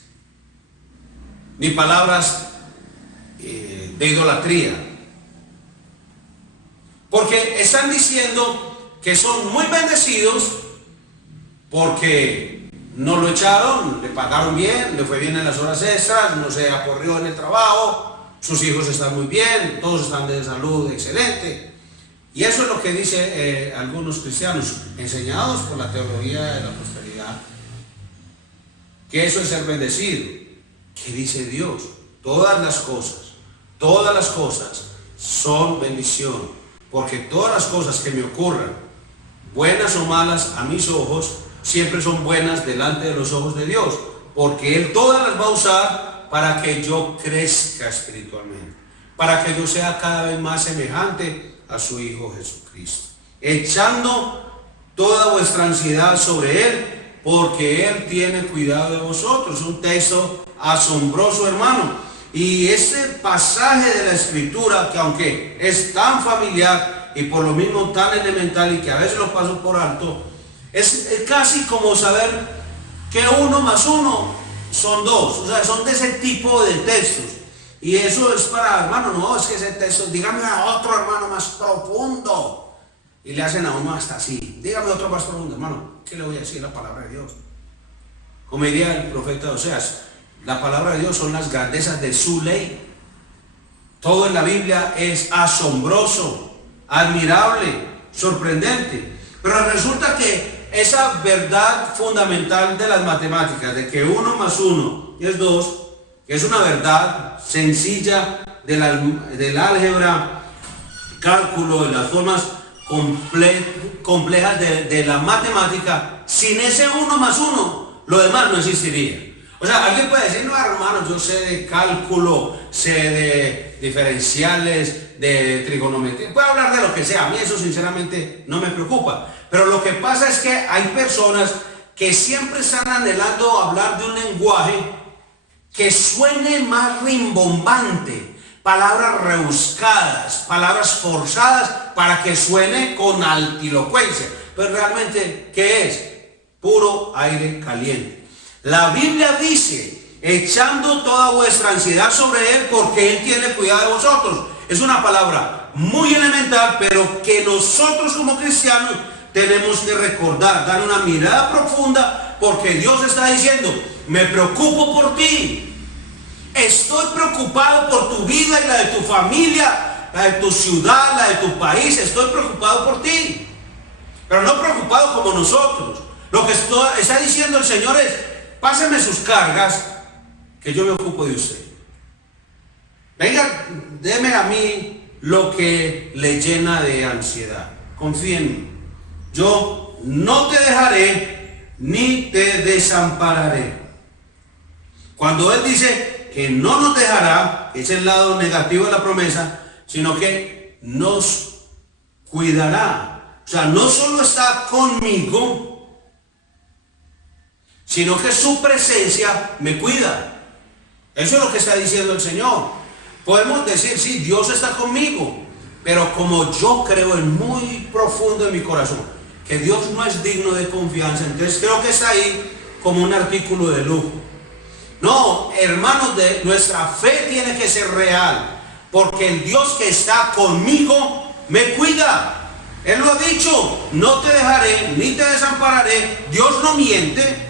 ni palabras de idolatría, porque están diciendo que son muy bendecidos porque no lo echaron, le pagaron bien, le fue bien en las horas extras, no se aporrió en el trabajo, sus hijos están muy bien, todos están de salud excelente. Y eso es lo que dice algunos cristianos, enseñados por la teología de la prosperidad, que eso es ser bendecido. ¿Qué dice Dios? Todas las cosas son bendición, porque todas las cosas que me ocurran, buenas o malas a mis ojos, siempre son buenas delante de los ojos de Dios, porque Él todas las va a usar para que yo crezca espiritualmente, para que yo sea cada vez más semejante a su Hijo Jesucristo, echando toda vuestra ansiedad sobre Él, porque Él tiene cuidado de vosotros. Un texto asombroso, hermano. Y ese pasaje de la Escritura, que aunque es tan familiar y por lo mismo tan elemental y que a veces lo paso por alto, es casi como saber que 1 más 1 son 2, o sea, son de ese tipo de textos. Y eso es para, hermano, no, es que ese texto, dígame a otro hermano más profundo, y le hacen a uno hasta así, dígame otro más profundo, hermano, ¿qué le voy a decir? La palabra de Dios. Como diría el profeta Oseas, la palabra de Dios son las grandezas de su ley. Todo en la Biblia es asombroso, admirable, sorprendente. Pero resulta que esa verdad fundamental de las matemáticas, de que 1 más 1 es 2, que es una verdad sencilla del álgebra, cálculo, de las formas complejas de la matemática, sin ese 1 más 1, lo demás no existiría. O sea, alguien puede decir, no, hermano, yo sé de cálculo, sé de diferenciales, de trigonometría, puedo hablar de lo que sea, a mí eso sinceramente no me preocupa. Pero lo que pasa es que hay personas que siempre están anhelando hablar de un lenguaje que suene más rimbombante, palabras rebuscadas, palabras forzadas para que suene con altilocuencia. Pero realmente, ¿qué es? Puro aire caliente. La Biblia dice, echando toda vuestra ansiedad sobre Él, porque Él tiene cuidado de vosotros. Es una palabra muy elemental, pero que nosotros como cristianos tenemos que recordar, dar una mirada profunda, porque Dios está diciendo, me preocupo por ti. Estoy preocupado por tu vida y la de tu familia, la de tu ciudad, la de tu país. Estoy preocupado por ti. Pero no preocupado como nosotros. Lo que está diciendo el Señor es, páseme sus cargas, que yo me ocupo de usted. Venga, deme a mí lo que le llena de ansiedad. Confía en mí. Yo no te dejaré ni te desampararé. Cuando Él dice que no nos dejará, es el lado negativo de la promesa, sino que nos cuidará. O sea, no solo está conmigo, sino que su presencia me cuida. Eso es lo que está diciendo el Señor. Podemos decir, sí, Dios está conmigo, pero como yo creo en muy profundo en mi corazón que Dios no es digno de confianza, entonces creo que está ahí como un artículo de lujo. No, hermanos, nuestra fe tiene que ser real, porque el Dios que está conmigo me cuida. Él lo ha dicho, no te dejaré ni te desampararé. Dios no miente.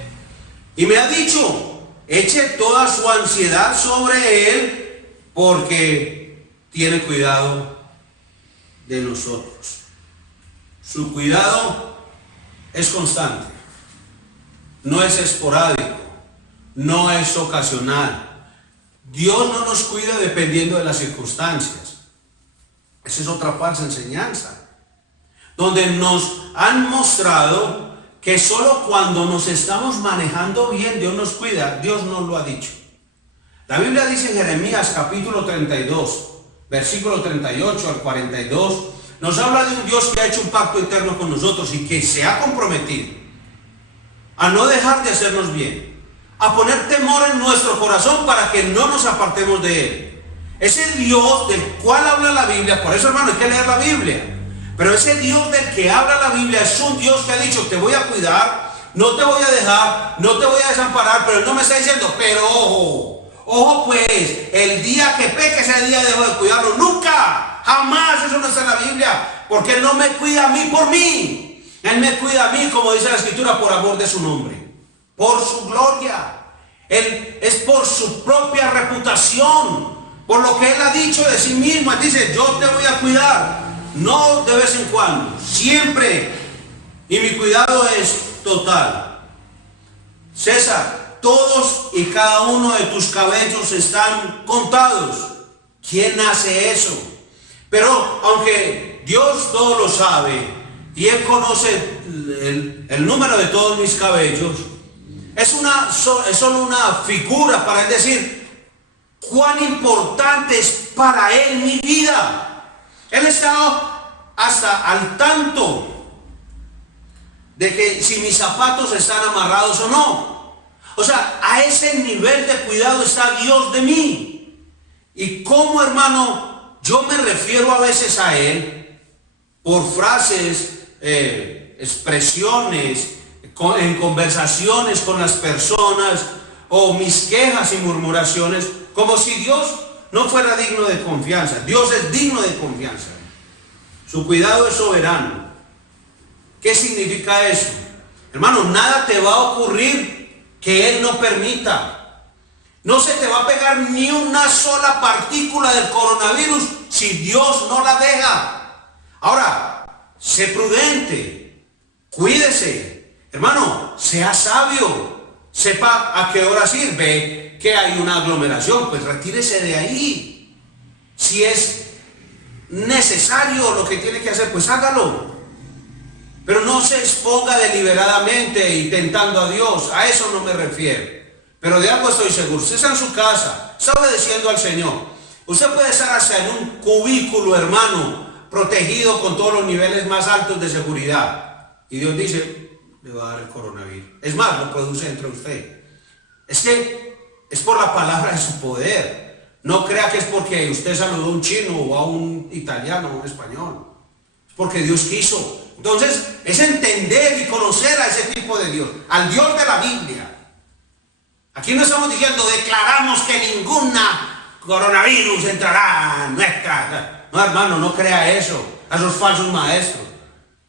Y me ha dicho, eche toda su ansiedad sobre Él, porque tiene cuidado de nosotros. Su cuidado es constante, no es esporádico, no es ocasional. Dios no nos cuida dependiendo de las circunstancias. Esa es otra falsa enseñanza, donde nos han mostrado que solo cuando nos estamos manejando bien Dios nos cuida. Dios no lo ha dicho. La Biblia dice en Jeremías capítulo 32, versículo 38 al 42, nos habla de un Dios que ha hecho un pacto eterno con nosotros y que se ha comprometido a no dejar de hacernos bien, a poner temor en nuestro corazón para que no nos apartemos de Él. Ese Dios del cual habla la Biblia, por eso, hermano, hay que leer la Biblia, pero ese Dios del que habla la Biblia es un Dios que ha dicho, te voy a cuidar, no te voy a dejar, no te voy a desamparar, pero Él no me está diciendo, pero ojo pues, el día que peque ese día dejo de cuidarlo. Nunca, jamás, eso no está en la Biblia, porque Él no me cuida a mí por mí. Él me cuida a mí, como dice la Escritura, por amor de su nombre, por su gloria. Él es por su propia reputación, por lo que Él ha dicho de sí mismo. Él dice, yo te voy a cuidar, no de vez en cuando, siempre. Y mi cuidado es total. César, todos y cada uno de tus cabellos están contados. ¿Quién hace eso? Pero aunque Dios todo lo sabe y Él conoce el número de todos mis cabellos, es solo una figura para Él decir cuán importante es para Él mi vida. Él está hasta al tanto de que si mis zapatos están amarrados o no. O sea, a ese nivel de cuidado está Dios de mí. Y como, hermano, yo me refiero a veces a Él por frases, expresiones, en conversaciones con las personas, o mis quejas y murmuraciones, como si Dios no fuera digno de confianza. Dios es digno de confianza. Su cuidado es soberano. ¿Qué significa eso? Hermano, nada te va a ocurrir que Él no permita. No se te va a pegar ni una sola partícula del coronavirus si Dios no la deja. Ahora, sé prudente, cuídese, hermano, sea sabio, sepa a qué hora sirve que hay una aglomeración, pues retírese de ahí. Si es necesario lo que tiene que hacer, pues hágalo. Pero no se exponga deliberadamente y tentando a Dios. A eso no me refiero. Pero de algo estoy seguro. Usted está en su casa, está obedeciendo al Señor. Usted puede estar hasta en un cubículo, hermano, protegido con todos los niveles más altos de seguridad. Y Dios dice, le va a dar el coronavirus. Es más, lo produce entre usted. Es que es por la palabra de su poder. No crea que es porque usted saludó a un chino o a un italiano o a un español. Es porque Dios quiso. Entonces, es entender y conocer a ese tipo de Dios, al Dios de la Biblia. Aquí no estamos diciendo, declaramos que ninguna coronavirus entrará en nuestra. No, hermano, no crea eso, a esos falsos maestros.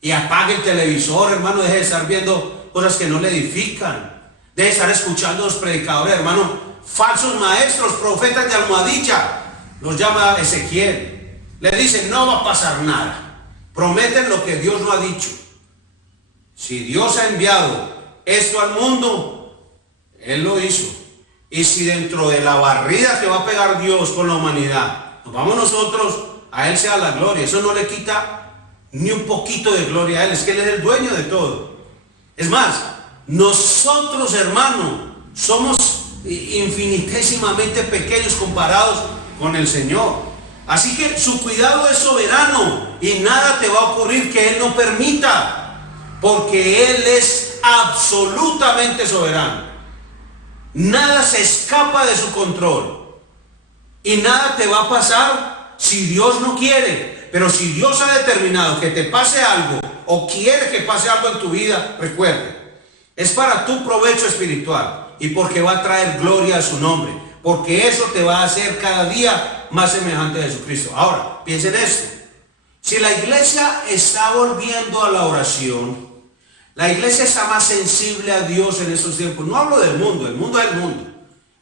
Y apague el televisor, hermano, deje de estar viendo cosas que no le edifican. Deje de estar escuchando a los predicadores, hermano, falsos maestros, profetas de almohadilla, los llama Ezequiel. Le dicen, no va a pasar nada. Prometen lo que Dios no ha dicho. Si Dios ha enviado esto al mundo, Él lo hizo. Y si dentro de la barrida que va a pegar Dios con la humanidad, nos vamos nosotros, a Él sea la gloria. Eso no le quita ni un poquito de gloria a Él. Es que Él es el dueño de todo. Es más, nosotros, hermano, somos infinitesimamente pequeños comparados con el Señor. Así que su cuidado es soberano y nada te va a ocurrir que Él no permita, porque Él es absolutamente soberano. Nada se escapa de su control y nada te va a pasar si Dios no quiere. Pero si Dios ha determinado que te pase algo o quiere que pase algo en tu vida, recuerde, es para tu provecho espiritual y porque va a traer gloria a su nombre, porque eso te va a hacer cada día más semejante a Jesucristo. Ahora, piensen esto: si la iglesia está volviendo a la oración, la iglesia está más sensible a Dios en estos tiempos. No hablo del mundo, el mundo es el mundo.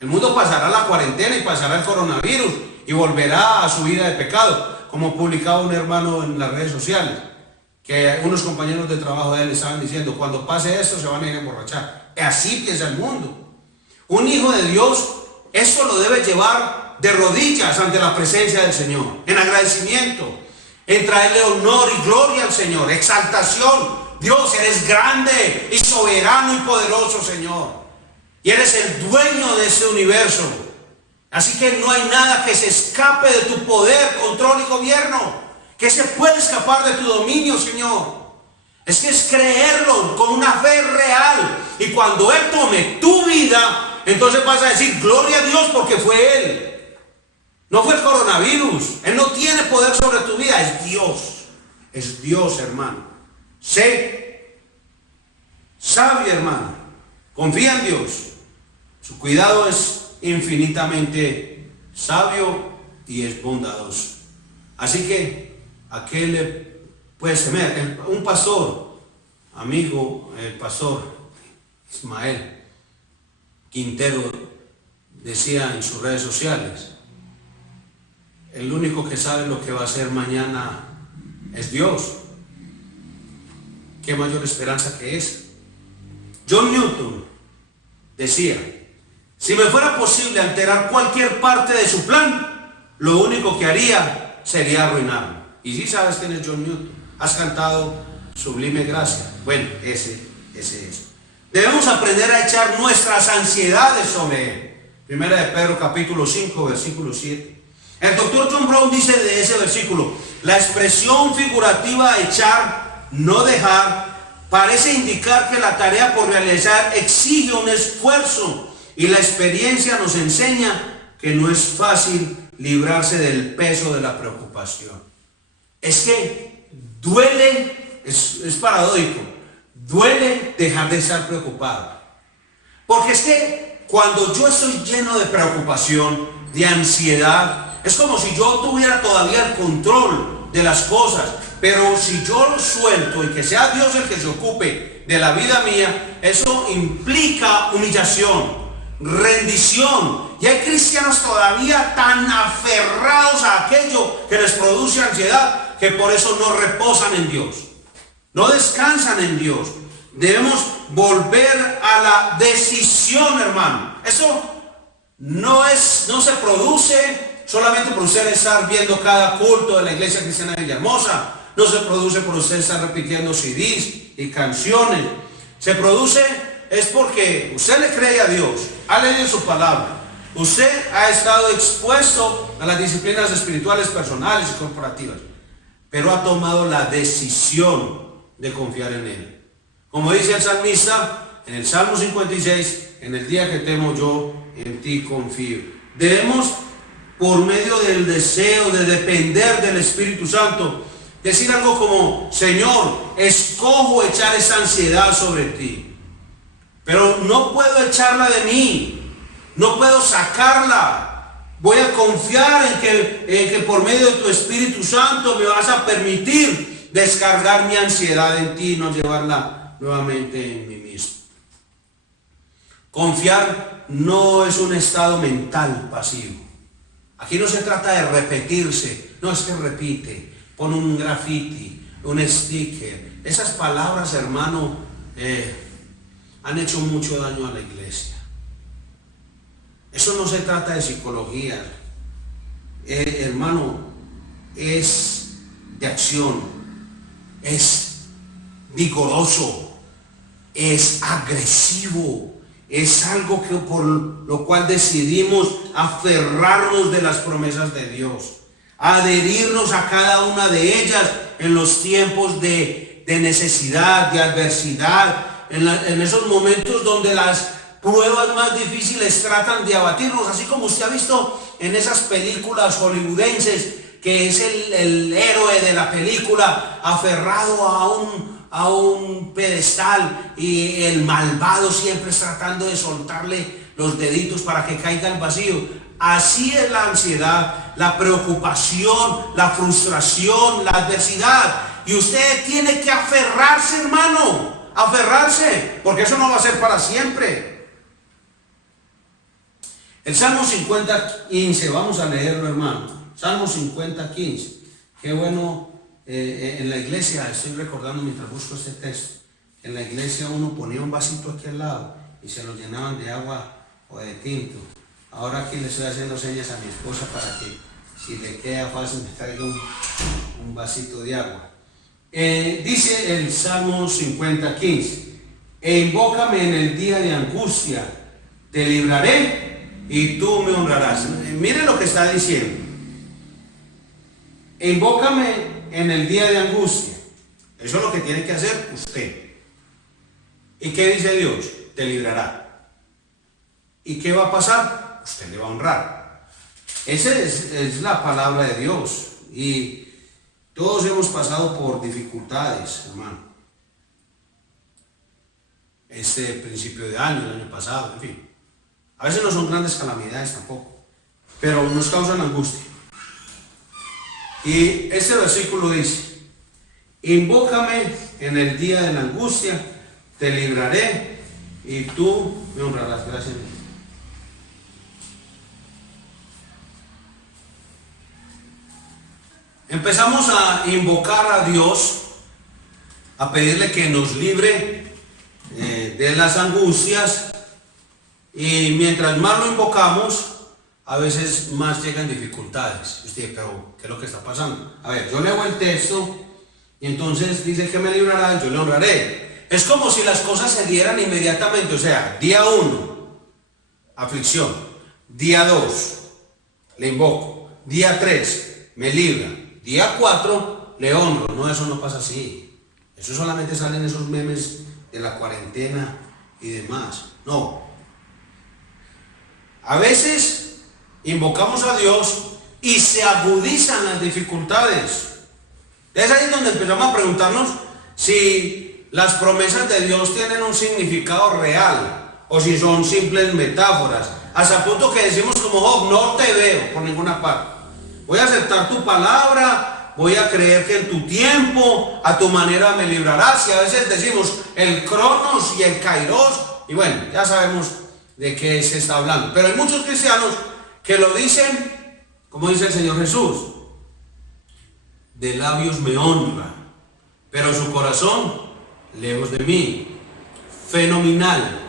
El mundo pasará la cuarentena y pasará el coronavirus y volverá a su vida de pecado, como publicaba un hermano en las redes sociales, que unos compañeros de trabajo de él estaban diciendo, cuando pase esto se van a ir a emborrachar. Así piensa el mundo. Un hijo de Dios, eso lo debe llevar de rodillas ante la presencia del Señor, en agradecimiento, en traerle honor y gloria al Señor, exaltación. Dios, eres grande y soberano y poderoso, Señor, y eres el dueño de este universo. Así que no hay nada que se escape de tu poder, control y gobierno, que se puede escapar de tu dominio, Señor. Es que es creerlo con una fe real, y cuando Él tome tu vida, entonces vas a decir, gloria a Dios, porque fue Él. No fue el coronavirus. Él no tiene poder sobre tu vida, es Dios. Es Dios, hermano. Sé sabio, hermano. Confía en Dios. Su cuidado es infinitamente sabio y es bondadoso. Así que, ¿a qué le puedes temer? Un pastor, amigo, el pastor Ismael Quintero, decía en sus redes sociales, el único que sabe lo que va a hacer mañana es Dios. ¿Qué mayor esperanza que esa? John Newton decía, si me fuera posible alterar cualquier parte de su plan, lo único que haría sería arruinarlo. Y si sabes quién es John Newton, has cantado Sublime Gracia. Bueno, ese es. Debemos aprender a echar nuestras ansiedades sobre Él. Primera de Pedro capítulo 5, versículo 7. El doctor John Brown dice de ese versículo, la expresión figurativa echar, no dejar, parece indicar que la tarea por realizar exige un esfuerzo, y la experiencia nos enseña que no es fácil librarse del peso de la preocupación. Es que duele, es paradójico, duele dejar de estar preocupado. Porque es que cuando yo estoy lleno de preocupación, de ansiedad, es como si yo tuviera todavía el control de las cosas. Pero si yo lo suelto y que sea Dios el que se ocupe de la vida mía, eso implica humillación, rendición. Y hay cristianos todavía tan aferrados a aquello que les produce ansiedad, que por eso no reposan en Dios, no descansan en Dios. Debemos volver a la decisión, hermano. Eso no se produce solamente por usted estar viendo cada culto de la iglesia cristiana de Villahermosa. No se produce por usted estar repitiendo CDs y canciones. Se produce es porque usted le cree a Dios, ha leído su palabra, usted ha estado expuesto a las disciplinas espirituales personales y corporativas, pero ha tomado la decisión de confiar en Él. Como dice el salmista en el Salmo 56, en el día que temo yo, en ti confío. Debemos, por medio del deseo de depender del Espíritu Santo, decir algo como, Señor, escojo echar esa ansiedad sobre ti, pero no puedo echarla de mí, no puedo sacarla. Voy a confiar en que por medio de tu Espíritu Santo me vas a permitir descargar mi ansiedad en ti y no llevarla nuevamente en mí mismo. Confiar no es un estado mental pasivo. Aquí no se trata de repetirse, no es que repite, pon un graffiti, un sticker. Esas palabras, hermano, han hecho mucho daño a la iglesia. Eso no se trata de psicología, hermano, es de acción, es vigoroso, es agresivo, es algo que por lo cual decidimos aferrarnos de las promesas de Dios, adherirnos a cada una de ellas en los tiempos de necesidad, de adversidad, en esos momentos donde las pruebas más difíciles tratan de abatirnos, así como usted ha visto en esas películas hollywoodenses, que es el héroe de la película aferrado a un pedestal y el malvado siempre tratando de soltarle los deditos para que caiga al vacío. Así es la ansiedad, la preocupación, la frustración, la adversidad. Y usted tiene que aferrarse, hermano, aferrarse, porque eso no va a ser para siempre. El Salmo 50:15, vamos a leerlo, hermano. Salmo 50:15. Qué bueno, en la iglesia, estoy recordando mientras busco este texto, en la iglesia uno ponía un vasito aquí al lado y se lo llenaban de agua o de tinto. Ahora aquí le estoy haciendo señas a mi esposa para que si le queda fácil me traiga un vasito de agua. Dice el Salmo 50:15, e invócame en el día de angustia, te libraré y tú me honrarás. Mire lo que está diciendo. E invócame en el día de angustia. Eso es lo que tiene que hacer usted. ¿Y qué dice Dios? Te librará. ¿Y qué va a pasar? Usted le va a honrar. Esa es la palabra de Dios. Y todos hemos pasado por dificultades, hermano. Este principio de año, el año pasado, en fin. A veces no son grandes calamidades tampoco, pero nos causan angustia. Y este versículo dice, invócame en el día de la angustia, te libraré y tú me honrarás. Gracias. Empezamos a invocar a Dios, a pedirle que nos libre de las angustias, y mientras más lo invocamos, a veces más llegan dificultades. Usted, pero ¿qué es lo que está pasando? A ver, yo leo el texto y entonces dice que me librará, yo le honraré. Es como si las cosas se dieran inmediatamente. O sea, día 1, aflicción. Día 2, le invoco. Día 3, me libra. Día 4, le honro. No, eso no pasa así. Eso solamente salen esos memes de la cuarentena y demás. No. A veces invocamos a Dios y se agudizan las dificultades. Es ahí donde empezamos a preguntarnos si las promesas de Dios tienen un significado real o si son simples metáforas. Hasta el punto que decimos como Job, no te veo por ninguna parte. Voy a aceptar tu palabra, voy a creer que en tu tiempo, a tu manera me librarás. Y a veces decimos el Cronos y el Kairos, y bueno, ya sabemos de qué se está hablando. Pero hay muchos cristianos que lo dicen, como dice el Señor Jesús, de labios me honra, pero su corazón lejos de mí. Fenomenal,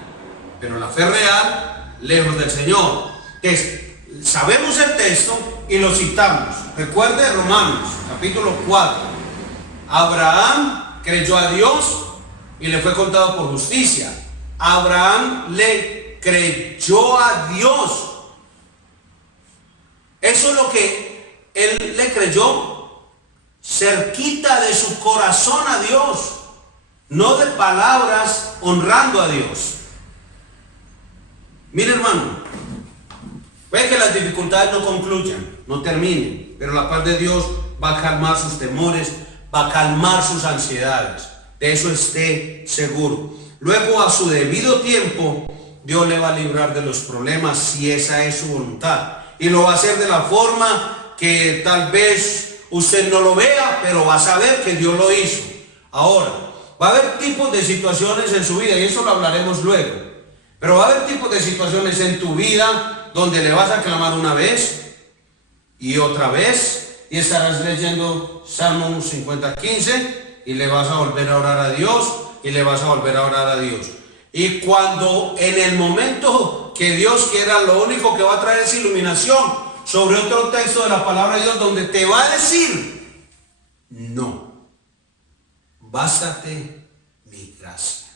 pero la fe real lejos del Señor. Sabemos el texto y lo citamos. Recuerde Romanos capítulo 4. Abraham creyó a Dios y le fue contado por justicia. Abraham le creyó a Dios. Eso es lo que él le creyó, cerquita de su corazón a Dios, no de palabras, honrando a Dios. Mire, hermano, puede que las dificultades no concluyan, no terminen, pero la paz de Dios va a calmar sus temores, va a calmar sus ansiedades. De eso esté seguro. Luego, a su debido tiempo, Dios le va a librar de los problemas si esa es su voluntad. Y lo va a hacer de la forma que tal vez usted no lo vea, pero va a saber que Dios lo hizo. Ahora, va a haber tipos de situaciones en su vida, y eso lo hablaremos luego. Pero va a haber tipos de situaciones en tu vida donde le vas a clamar una vez y otra vez, y estarás leyendo Salmo 50:15 y le vas a volver a orar a Dios y le vas a volver a orar a Dios. Y cuando en el momento que Dios quiera, lo único que va a traer es iluminación sobre otro texto de la palabra de Dios donde te va a decir: no, bástate mi gracia,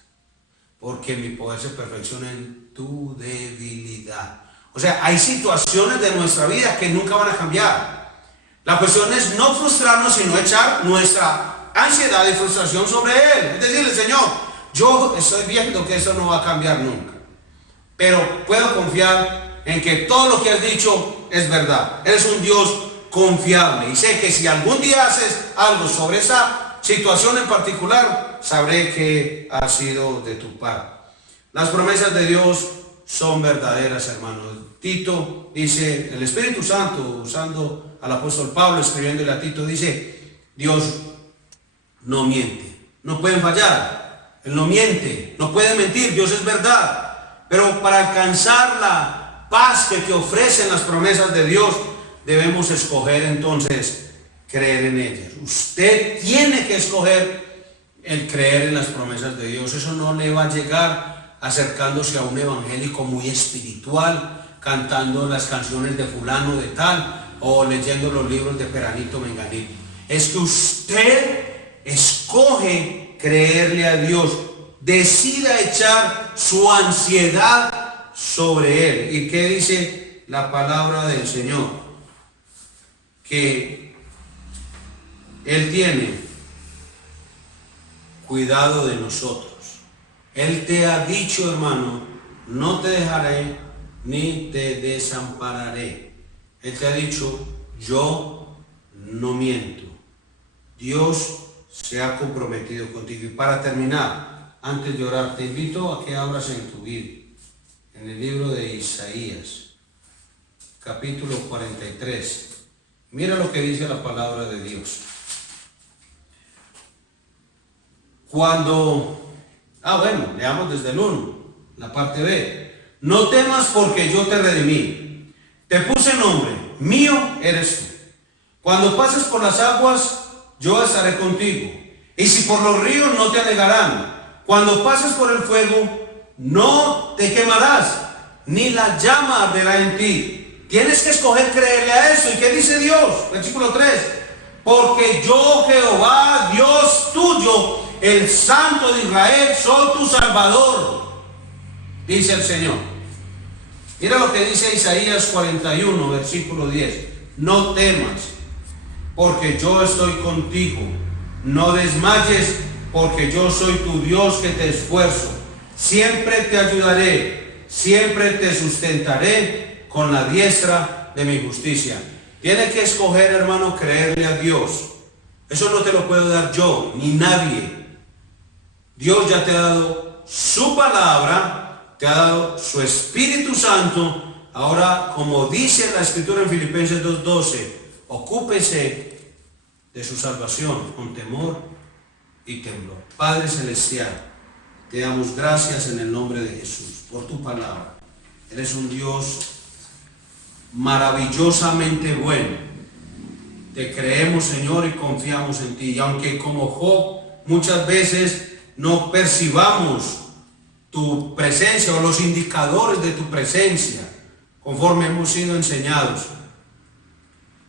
porque mi poder se perfecciona en tu debilidad. O sea, hay situaciones de nuestra vida que nunca van a cambiar. La cuestión es no frustrarnos, sino echar nuestra ansiedad y frustración sobre Él. Es decirle: Señor, yo estoy viendo que eso no va a cambiar nunca, pero puedo confiar en que todo lo que has dicho es verdad. Eres un Dios confiable y sé que si algún día haces algo sobre esa situación en particular, sabré que ha sido de tu parte. Las promesas de Dios son verdaderas, hermanos. Tito dice, el Espíritu Santo, usando al apóstol Pablo, escribiéndole a Tito, dice: Dios no miente, no pueden fallar, Él no miente, no puede mentir, Dios es verdad. Pero para alcanzar la paz que te ofrecen las promesas de Dios, debemos escoger entonces creer en ellas. Usted tiene que escoger el creer en las promesas de Dios. Eso no le va a llegar acercándose a un evangélico muy espiritual, cantando las canciones de fulano de tal, o leyendo los libros de Peranito Menganito. Es que usted escoge creerle a Dios, decida echar su ansiedad sobre Él. ¿Y qué dice la palabra del Señor? Que Él tiene cuidado de nosotros. Él te ha dicho, hermano: no te dejaré ni te desampararé. Él te ha dicho: yo no miento. Dios se ha comprometido contigo. Y para terminar, antes de orar, te invito a que abras en tu Biblia, en el libro de Isaías, capítulo 43. Mira lo que dice la palabra de Dios. Leamos desde el 1, la parte B. No temas, porque yo te redimí. Te puse nombre, mío eres tú. Cuando pases por las aguas, yo estaré contigo. Y si por los ríos, no te anegarán. Cuando pases por el fuego, no te quemarás, ni la llama arderá en ti. Tienes que escoger creerle a eso. ¿Y qué dice Dios? Versículo 3. Porque yo, Jehová, Dios tuyo, el Santo de Israel, soy tu Salvador, dice el Señor. Mira lo que dice Isaías 41, versículo 10. No temas, porque yo estoy contigo. No desmayes, porque yo soy tu Dios que te esfuerzo. Siempre te ayudaré, siempre te sustentaré con la diestra de mi justicia. Tienes que escoger, hermano, creerle a Dios. Eso no te lo puedo dar yo, ni nadie. Dios ya te ha dado su palabra, te ha dado su Espíritu Santo. Ahora, como dice la Escritura en Filipenses 2:12, ocúpese de su salvación con temor y temblor. Padre Celestial, te damos gracias en el nombre de Jesús por tu palabra. Eres un Dios maravillosamente bueno. Te creemos, Señor, y confiamos en ti. Y aunque como Job muchas veces no percibamos tu presencia o los indicadores de tu presencia conforme hemos sido enseñados,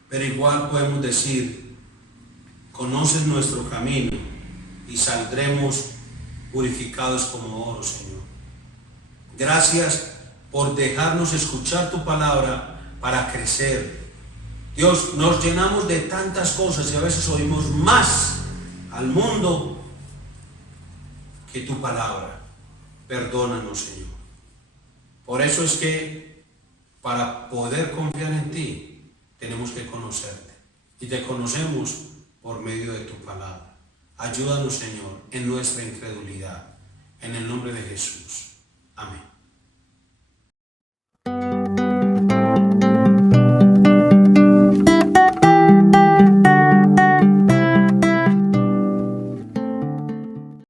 pero igual podemos decir: conoces nuestro camino y saldremos purificados como oro, Señor. Gracias por dejarnos escuchar tu palabra para crecer. Dios, nos llenamos de tantas cosas y a veces oímos más al mundo que tu palabra. Perdónanos, Señor. Por eso es que para poder confiar en ti tenemos que conocerte, y te conocemos por medio de tu palabra. Ayúdanos, Señor, en nuestra incredulidad. En el nombre de Jesús. Amén.